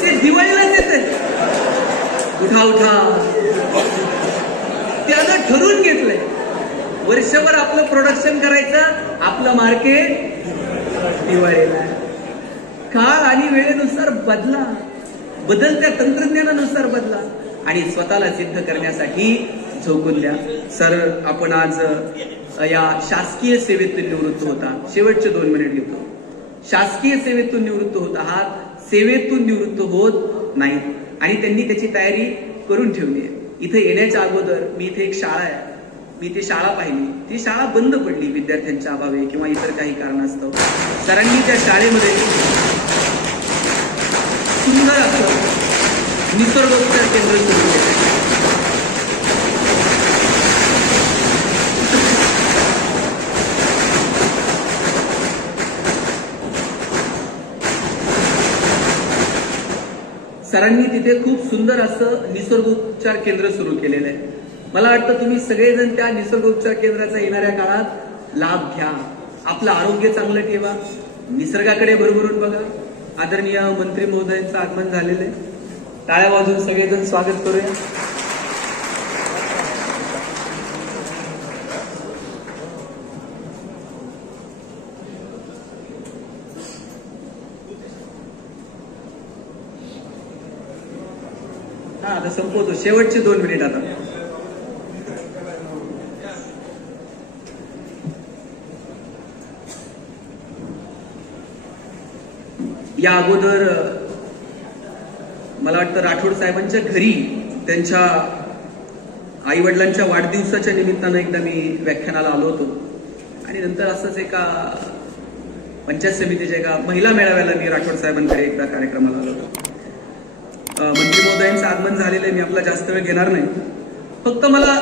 ते दिवाळीलाच येते. उठा उठा, त्यानं ठरवून घेतलंय वर्षभर आपलं प्रोडक्शन करायचं, आपलं मार्केट दिवाळीला. काळ आणि वेळेनुसार बदला, बदलत्या तंत्रज्ञानानुसार बदला आणि स्वतःला सिद्ध करण्यासाठी झोकून द्या. सर, आपण आज या शासकीय सेवेतून निवृत्त होता. शेवटचे 2 मिनिट घेतो. शासकीय सेवेतून निवृत्त होत आहात, सेवेतून निवृत्त होत नाहीत आणि त्यांनी त्याची तयारी करून ठेवली आहे. इथे येण्याच्या अगोदर मी इथे एक शाळा आहे, मी ती शाळा पाहिली. ती शाळा बंद पडली विद्यार्थ्यांच्या अभावे किंवा इतर काही कारणास्तव. सरांनी त्या शाळेमध्ये सुंदर असं निसर्गोपचार केंद्र सुरू केलं. सरांनी तिथे खूप सुंदर असं निसर्गोपचार केंद्र सुरू केलेलं आहे. मला वाटतं तुम्ही सगळेजण त्या निसर्गोपचार केंद्राचा येणाऱ्या काळात लाभ घ्या. आपलं आरोग्य चांगलं ठेवा, निसर्गाकडे भरभरून बघा. आदरणीय मंत्री महोदयांचं आगमन झालेलं आहे. टाळ्या वाजवून सगळेजण स्वागत करूया. आता संपवतो, शेवटचे 2 मिनिट. आता या अगोदर मला वाटतं राठोड साहेबांच्या घरी त्यांच्या आई वडिलांच्या वाढदिवसाच्या निमित्तानं एकदा मी व्याख्यानाला आलो होतो आणि नंतर असंच एका पंचायत समितीच्या एका महिला मेळाव्याला मी राठोड साहेबांकडे एकदा कार्यक्रमाला आलो होतो. मंत्री महोदयांचं आगमन झालेलं आहे, मी आपला जास्त वेळ घेणार नाही. फक्त मला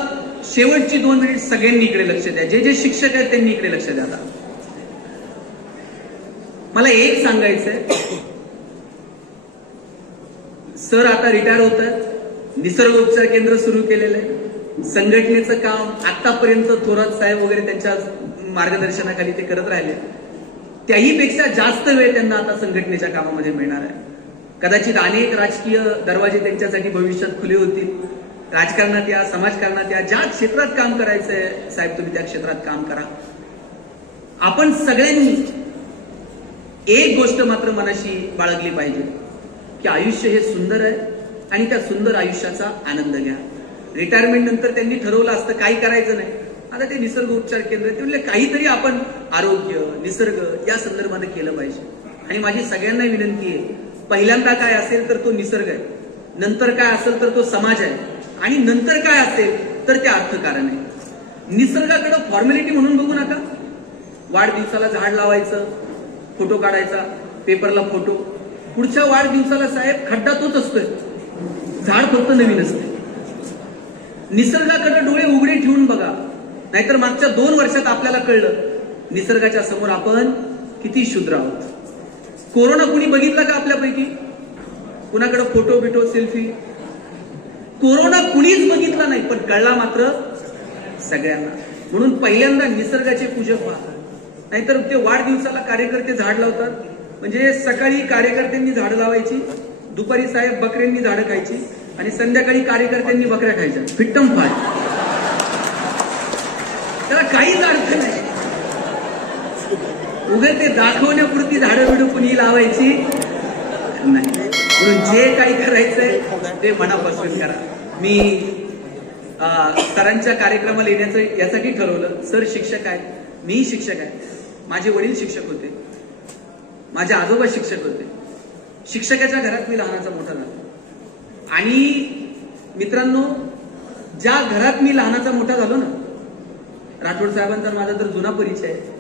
शेवटची 2 मिनिट सगळ्यांनी इकडे लक्ष द्या. जे जे शिक्षक आहेत त्यांनी इकडे लक्ष द्या. आता मला एक सांगायचंय, सर आता रिटायर होत आहेत, निसर्गोपचार केंद्र सुरू केलेलं आहे. संघटनेचं काम आतापर्यंत थोरात साहेब वगैरे त्यांच्या मार्गदर्शनाखाली ते करत राहिले. त्याही पेक्षा जास्त वेळ त्यांना आता संघटनेच्या कामामध्ये मिळणार आहे. कदाचित अनेक राजकीय दरवाजे त्यांच्यासाठी भविष्यात खुले होतील. राजकारणात या, समाजकारणात या, ज्या क्षेत्रात काम करायचंय साहेब तुम्ही त्या क्षेत्रात काम करा. आपण सगळ्यांनी एक गोष्ट मात्र मनाशी बाळगली पाहिजे की आयुष्य हे सुंदर आहे आणि त्या सुंदर आयुष्याचा आनंद घ्या. रिटायरमेंट नंतर त्यांनी ठरवलं असतं काही करायचं नाही, आता ते निसर्ग उपचार केंद्र, ते म्हणजे काहीतरी आपण आरोग्य, निसर्ग या संदर्भाने केलं पाहिजे. आणि माझी सगळ्यांना विनंती आहे, पहिल्यांदा काय असेल तर तो निसर्ग आहे, नंतर काय असेल तर तो समाज आहे आणि नंतर काय असेल तर ते अर्थकारण आहे. निसर्गाकडे फॉर्मॅलिटी म्हणून बघू नका. वाढदिवसाला झाड लावायचं, फोटो काढायचा, पेपरला फोटो. पुढच्या वाढदिवसाला साहेब खड्डा तोच असतोय, झाड फक्त नवीन असते. निसर्गाकडे डोळे उघडे ठेवून बघा, नाहीतर मागच्या 2 वर्षात आपल्याला कळलं निसर्गाच्या समोर आपण किती शुद्र आहोत. कोरोना कुणी बघितला का आपल्यापैकी? कुणाकडे फोटो बिटो सेल्फी? कोरोना कुणीच बघितला नाही, पण कळला मात्र सगळ्यांना. म्हणून पहिल्यांदा निसर्गाचे पूजक व्हा. नाहीतर ते वाढदिवसाला कार्यकर्ते झाड लावतात, म्हणजे सकाळी कार्यकर्त्यांनी झाडं लावायची, दुपारी साहेब बकऱ्यांनी झाडं खायची आणि संध्याकाळी कार्यकर्त्यांनी बकऱ्या खायच्या. फिट्टम फाय. त्याला काहीच अर्थ नाही. उगे ते दाखवण्यापुरती झाडं बिडू कुणी लावायची नाही. म्हणून जे काही करायचंय ते मनापासून करा. मी सरांच्या कार्यक्रमाला येण्याचं यासाठी ठरवलं. सर शिक्षक आहेत, मी शिक्षक आहे, माझे वडील शिक्षक होते, माझे आजोबा शिक्षक होते. शिक्षकाच्या घरात मी लहानाचा मोठा झालो. आणि मित्रांनो, ज्या घरात मी लहानाचा मोठा झालो ना, राठोड साहेबांचा माझा तर जुना परिचय आहे.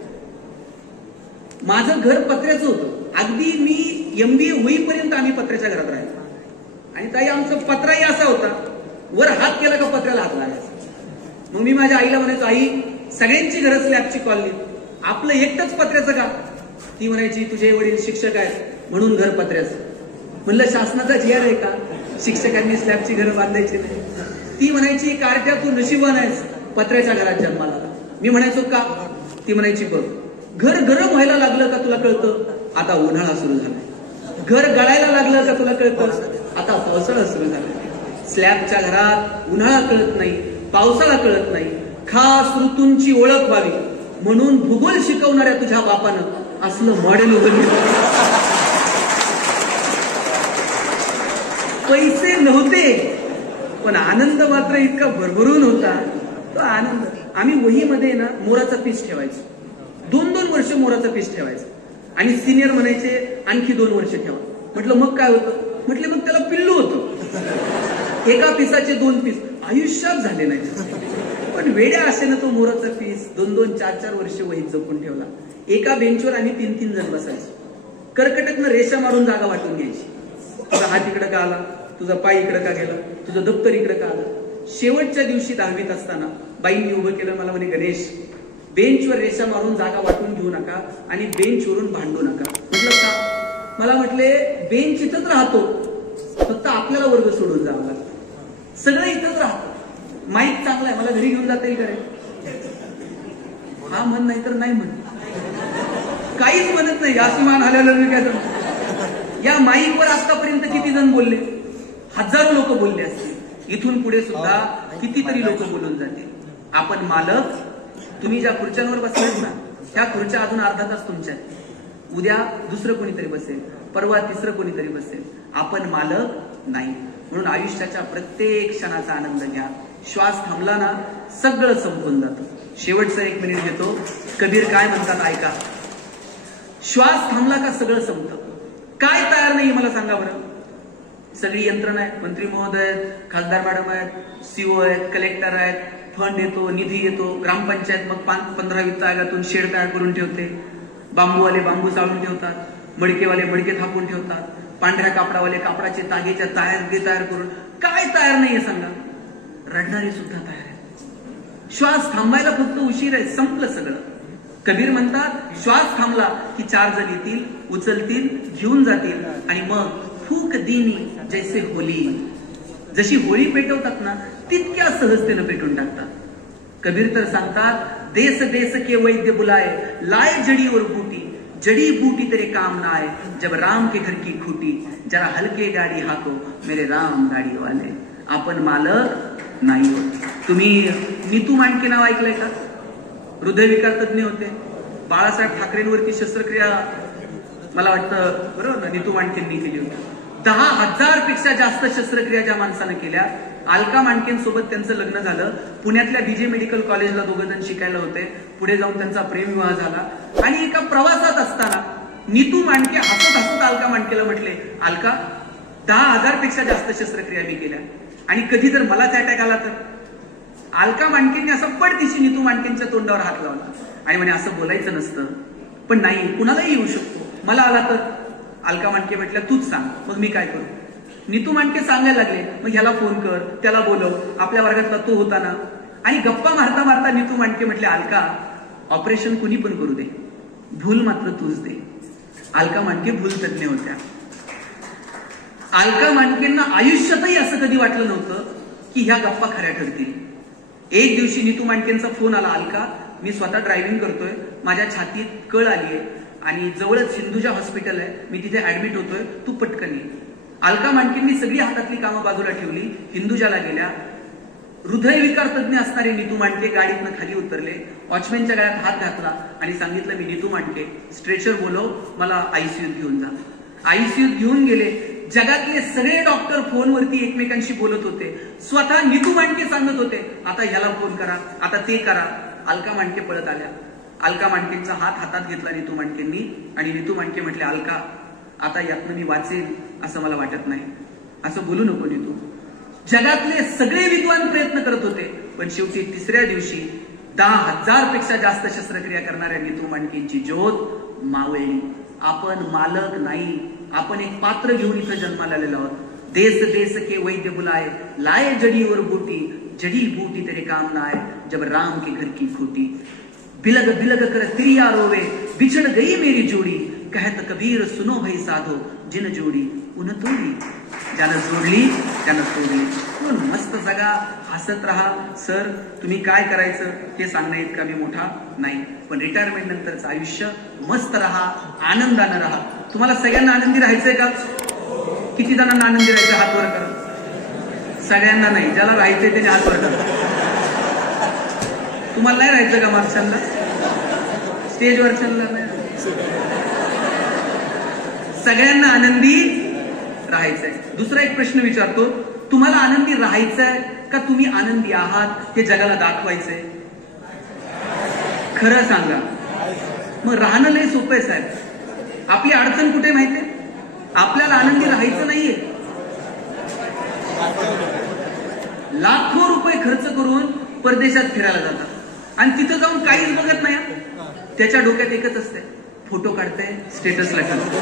माझं घर पत्र्याचं होतं. अगदी मी MBA होईपर्यंत आम्ही पत्र्याच्या घरात राहिलो. आणि ताई आमचा पत्राही असा होता, वर हात केला का पत्र्याला हात लागायचा. मग मी माझ्या आईला म्हणायचो, आई सगळ्यांची घरं स्लॅबची कॉलनी, आपलं एकटंच पत्र्याचं का? ती म्हणायची तुझे वडील शिक्षक आहेत म्हणून घर पत्र्याचं. म्हणलं शासनाचा GR आहे का शिक्षकांनी स्लॅबची घरं बांधायची नाही? ती म्हणायची कारट्या तू नशिबान आहेस पत्र्याच्या घरात जन्माला. मी म्हणायचो का? ती म्हणायची बघ घर गरम व्हायला लागलं का तुला कळतं आता उन्हाळा सुरू झालाय. घर गळायला लागलं का तुला कळतं आता पावसाळा सुरू झालाय. स्लॅबच्या घरात उन्हाळा कळत नाही, पावसाळा कळत नाही. खास ऋतूंची ओळख व्हावी म्हणून भूगोल शिकवणाऱ्या तुझ्या बापानं असलं मॉडेल उघडलं. पैसे नव्हते पण आनंद मात्र इतका भरभरून होता. तो आनंद आम्ही वहीमध्ये ना मोराचा पीस ठेवायचो. 2-2 वर्ष मोराचा पीस ठेवायचा आणि सिनियर म्हणायचे आणखी 2 वर्ष ठेवा. म्हटलं मग काय होतं? म्हटले मग त्याला पिल्लू होतं. एका पिसाचे 2 पीस आयुष्यात झाले नाही. पण वेड्या असेनं तो मोराचा पीस 2-2, 4-4 वर्ष वहीत जपून ठेवला. एका बेंचवर आम्ही 3-3 जण बसायचो. कर्कटकनं रेषा मारून जागा वाटून घ्यायची. तुझा हात इकडे का आला, तुझा पाय इकडे का गेला, तुझं दप्तर इकडे का आलं. शेवटच्या दिवशी 10वीत असताना बाईंनी उभं केलं. मला म्हणे गणेश बेंचवर रेषा मारून जागा वाटून घेऊ नका आणि बेंचवरून भांडू नका. म्हटलं का? मला म्हटले बेंच इथंच राहतो, फक्त आपल्याला वर्ग सोडून जावं लागतं. सगळं इथंच राहतं. माईक चांगला आहे, मला घरी घेऊन जाता येईल का? हा म्हण नाही तर नाही म्हण. काहीच म्हणत नाही. आसमान आल्याला काय या माईकवर आतापर्यंत किती जण बोलले? हजारो लोक बोलले असतील. इथून पुढे सुद्धा कितीतरी लोक बोलून जातील. आपण मालक. तुम्ही ज्या खुर्च्यांवर बसलेत ना त्या खुर्च्या अजून अर्धा तास तुमच्या. उद्या दुसरं कोणीतरी बसेल, परवा तिसरं कोणीतरी बसेल. आपण मालक नाही. म्हणून आयुष्याच्या प्रत्येक क्षणाचा आनंद घ्या. श्वास थांबला ना सगळं संपून जातं. शेवटचं 1 मिनिट घेतो. कबीर काय म्हणतात ऐका. श्वास थांबला का सगळं संपतं. काय तयार नाही मला सांगा बरं. सगळी यंत्रणा आहेत. मंत्री महोदय आहेत, खासदार मॅडम आहेत, सीओ आहेत, कलेक्टर आहेत. फंड येतो, निधी येतो. ग्रामपंचायत मग 15 वित्त आयोगातून शेड तयार करून ठेवते. बांबूवाले बांबू चालून ठेवतात, मडकेवाले मडके थापून ठेवतात, पांढऱ्या कापडावाले कापडाचे तागेच्या तयार करून. काय तयार नाहीये सांगा. रडणारे सुद्धा तयार आहे. श्वास थांबायला फक्त उशीर आहे. संपलं सगळं. कबीर म्हणतात श्वास थांबला की 4 जण येतील, उचलतील, घेऊन जातील आणि मग फूक दिनी जैसे होली. जशी होळी पेटवतात ना तितक्या सहजतेनं पेटून टाकतात. कबीर तर सांगतात देश देश के वैद्य बुलाए, लाए जड़ी और बूटी, जड़ी बूटी तेरे काम ना आए, जब राम के घर की खूटी, जरा हलके गाडी हाको मेरे राम गाडी वाले. आपण मालक नाही होत. तुम्ही नीतू मांडके नाव ऐकलंय का? हृदयविकार तज्ञ होते. बाळासाहेब ठाकरेंवरती शस्त्रक्रिया मला वाटतं बरोबर ना नीतू मांडकेंनी केली होती. 10,000 पेक्षा जास्त शस्त्रक्रिया ज्या माणसानं केल्या. अलका मांडकेंसोबत त्यांचं लग्न झालं. पुण्यातल्या बीजे मेडिकल कॉलेजला 2 जण शिकायला होते. पुढे जाऊन त्यांचा प्रेमविवाह झाला. आणि एका प्रवासात असताना नीतू मांडके हसत हसत अलका मांडकेला म्हटले अलका 10,000 पेक्षा जास्त शस्त्रक्रिया मी केल्या आणि कधी जर मलाच अटॅक आला तर. अलका मांडकेंनी असं पडदिशी नीतू मांडकेंच्या तोंडावर हात लावला आणि म्हणे असं बोलायचं नसतं पण नाही कुणालाही येऊ शकतो. मला आला तर. अलका मांडके म्हटल्या तूच सांग मग मी काय करू. नीतू मांडके सांगायला लागले मग ह्याला फोन कर, त्याला बोलव, आपल्या वर्गातला तो होता ना. आणि गप्पा मारता मारता नीतू मांडके म्हटले अलका ऑपरेशन कुणी पण करू दे, भूल मात्र तूच दे. अलका मांडके भूल तज्ञ होत्या. अलका मांडकेंना आयुष्यातही असं कधी वाटलं नव्हतं की ह्या गप्पा खऱ्या ठरतील. एक दिवशी नीतू मांडकेंचा फोन आला अलका मी स्वतः ड्रायव्हिंग करतोय, माझ्या छातीत कळ आलीये आणि जवळच हिंदुजा हॉस्पिटल आहे, मी तिथे ऍडमिट होतोय, तू पटकन ये. अलका मांडकेंनी सगळी हातातली कामं बाजूला ठेवली, हिंदुजाला गेल्या. हृदयविकार तज्ञ असणारे नीतू मांडके गाडीतनं खाली उतरले, वॉचमॅनच्या गळ्यात हात घातला आणि सांगितलं मी नीतू मांडके, स्ट्रेचर बोलव, मला आयसीयूत घेऊन जा. आयसीयूत घेऊन गेले. जगातले सगळे डॉक्टर फोनवरती एकमेकांशी बोलत होते. स्वतः नीतू मांडके सांगत होते आता ह्याला फोन करा, आता ते करा. अलका मांडके पळत आल्या. अलका मांडकेंचा हात हातात घेतला नीतू मांडकेंनी आणि नीतू मांडके म्हटले अलका आता यातनं मी वाचेल असं मला वाटत नाही, असं बोलू नको नीतू. जगातले सगळे विद्वान प्रयत्न करत होते पण शेवटी 3ऱ्या दिवशी 10,000 पेक्षा जास्त शस्त्रक्रिया करणाऱ्या नीतू मांडकेंची ज्योत मावळली. आपण मालक नाही, आपण एक पात्र घेऊन इथं जन्माला आलेलो आहोत. देश देश के वैद्य बुलाए, लाए जड़ी और बूटी, जड़ी बूटी तेरे काम ना आए, जब राम के घर की खूटी. बिलग बिलग कर तिरिया रोवे, बिछड़ गई मेरी जोड़ी, कहत कबीर सुनो भाई साधो, जिन जोड़ी उन तोड़ी. ज्यानं जोडली त्यानं तोडली. म्हणून मस्त जगा, हसत राहा. सर तुम्ही काय करायचं ते सांगण्या इतका मी मोठा नाही, पण रिटायरमेंट नंतरचं आयुष्य मस्त राहा, आनंदानं राहा. तुम्हाला सगळ्यांना आनंदी राहायचंय का? किती जणांना आनंदी राहायचं हात वर करा. सगळ्यांना नाही, ज्याला राहायचंय त्याने हात वर करा. तुम्हाला नाही राहायचं का मागच्यांना? स्टेजवरच्यांना नाही? सगळ्यांना आनंदी राहायचंय. दुसरा एक प्रश्न विचारतो, तुम्हाला आनंदी राहायचंय का तुम्ही आनंदी आहात हे जगाला दाखवायचंय? खरं सांगा. मग राहणं लय सोपं आहे साहेब. आपली अडचण कुठे माहितीये? आपल्याला आनंदी राहायचं नाहीये. लाखो रुपये खर्च करून परदेशात फिरायला जातात आणि तिथं जाऊन काहीच बघत नाही. त्याच्या डोक्यात एकच असते, फोटो काढते, स्टेटसला ठेवते.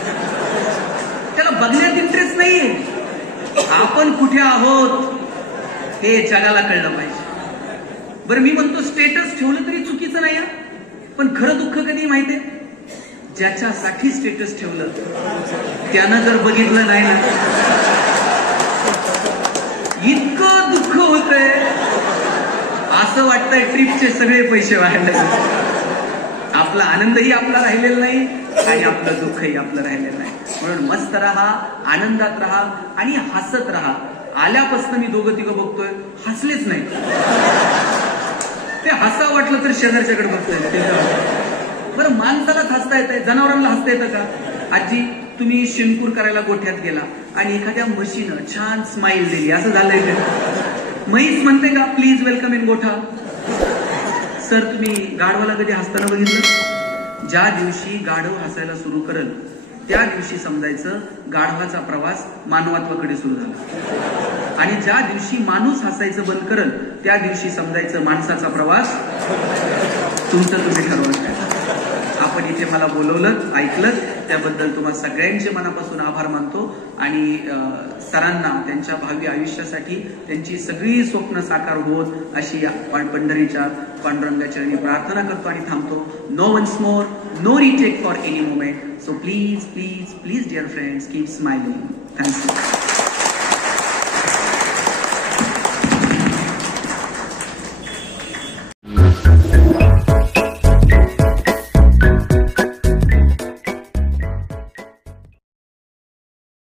त्याला बघण्यात इंटरेस्ट नाहीये. आपण कुठे आहोत हे जगाला कळलं पाहिजे. बरं मी म्हणतो स्टेटस ठेवलं तरी चुकीचं नाही, पण खरं दुःख कधी माहितीये? ज्याच्यासाठी स्टेटस ठेवलं त्यानं जर बघितलं नाही ना, इतकं दुःख होतंय. असं वाटतंय ट्रिपचे सगळे पैसे वाढले. आपला आनंदही आपला राहिलेला नाही आणि आपलं दुःखही आपलं राहिलेलं नाही. म्हणून मस्त राहा, आनंदात राहा आणि हसत राहा. आल्यापासून मी दोघं तिघं बघतोय, हसलेच नाही. ते हसा वाटलं तर शेजारच्याकडे बघतोय. बरं माणसालाच हसता येत आहे, जनावरांना हसता येतं का? आजी तुम्ही शिंकूर करायला गोठ्यात गेला आणि एखाद्या म्हशीनं छान स्माइल दिली, असं झालंय का? म्हैस म्हणते का प्लीज वेलकम इन गोठा? सर तुम्ही गाढवाला कधी हसताना बघितलं? ज्या दिवशी गाढव हसायला सुरू करेल त्या दिवशी समजायचं गाढवाचा प्रवास मानवत्वाकडे सुरू झाला, आणि ज्या दिवशी माणूस हसायचं बंद करेल त्या दिवशी समजायचं माणसाचा प्रवास तुमचं तुम्ही ठरवलं. आपण इथे मला बोलवलं, ऐकलं, त्याबद्दल तुम्हा सगळ्यांचे मनापासून आभार मानतो. आणि सरांना त्यांच्या भावी आयुष्यासाठी त्यांची सगळी स्वप्न साकार होत अशी पंढरीच्या पांडुरंगाच्या चरणी प्रार्थना करतो आणि थांबतो. No once more, no retake for any moment. So please please please dear friends, keep smiling. Thank you.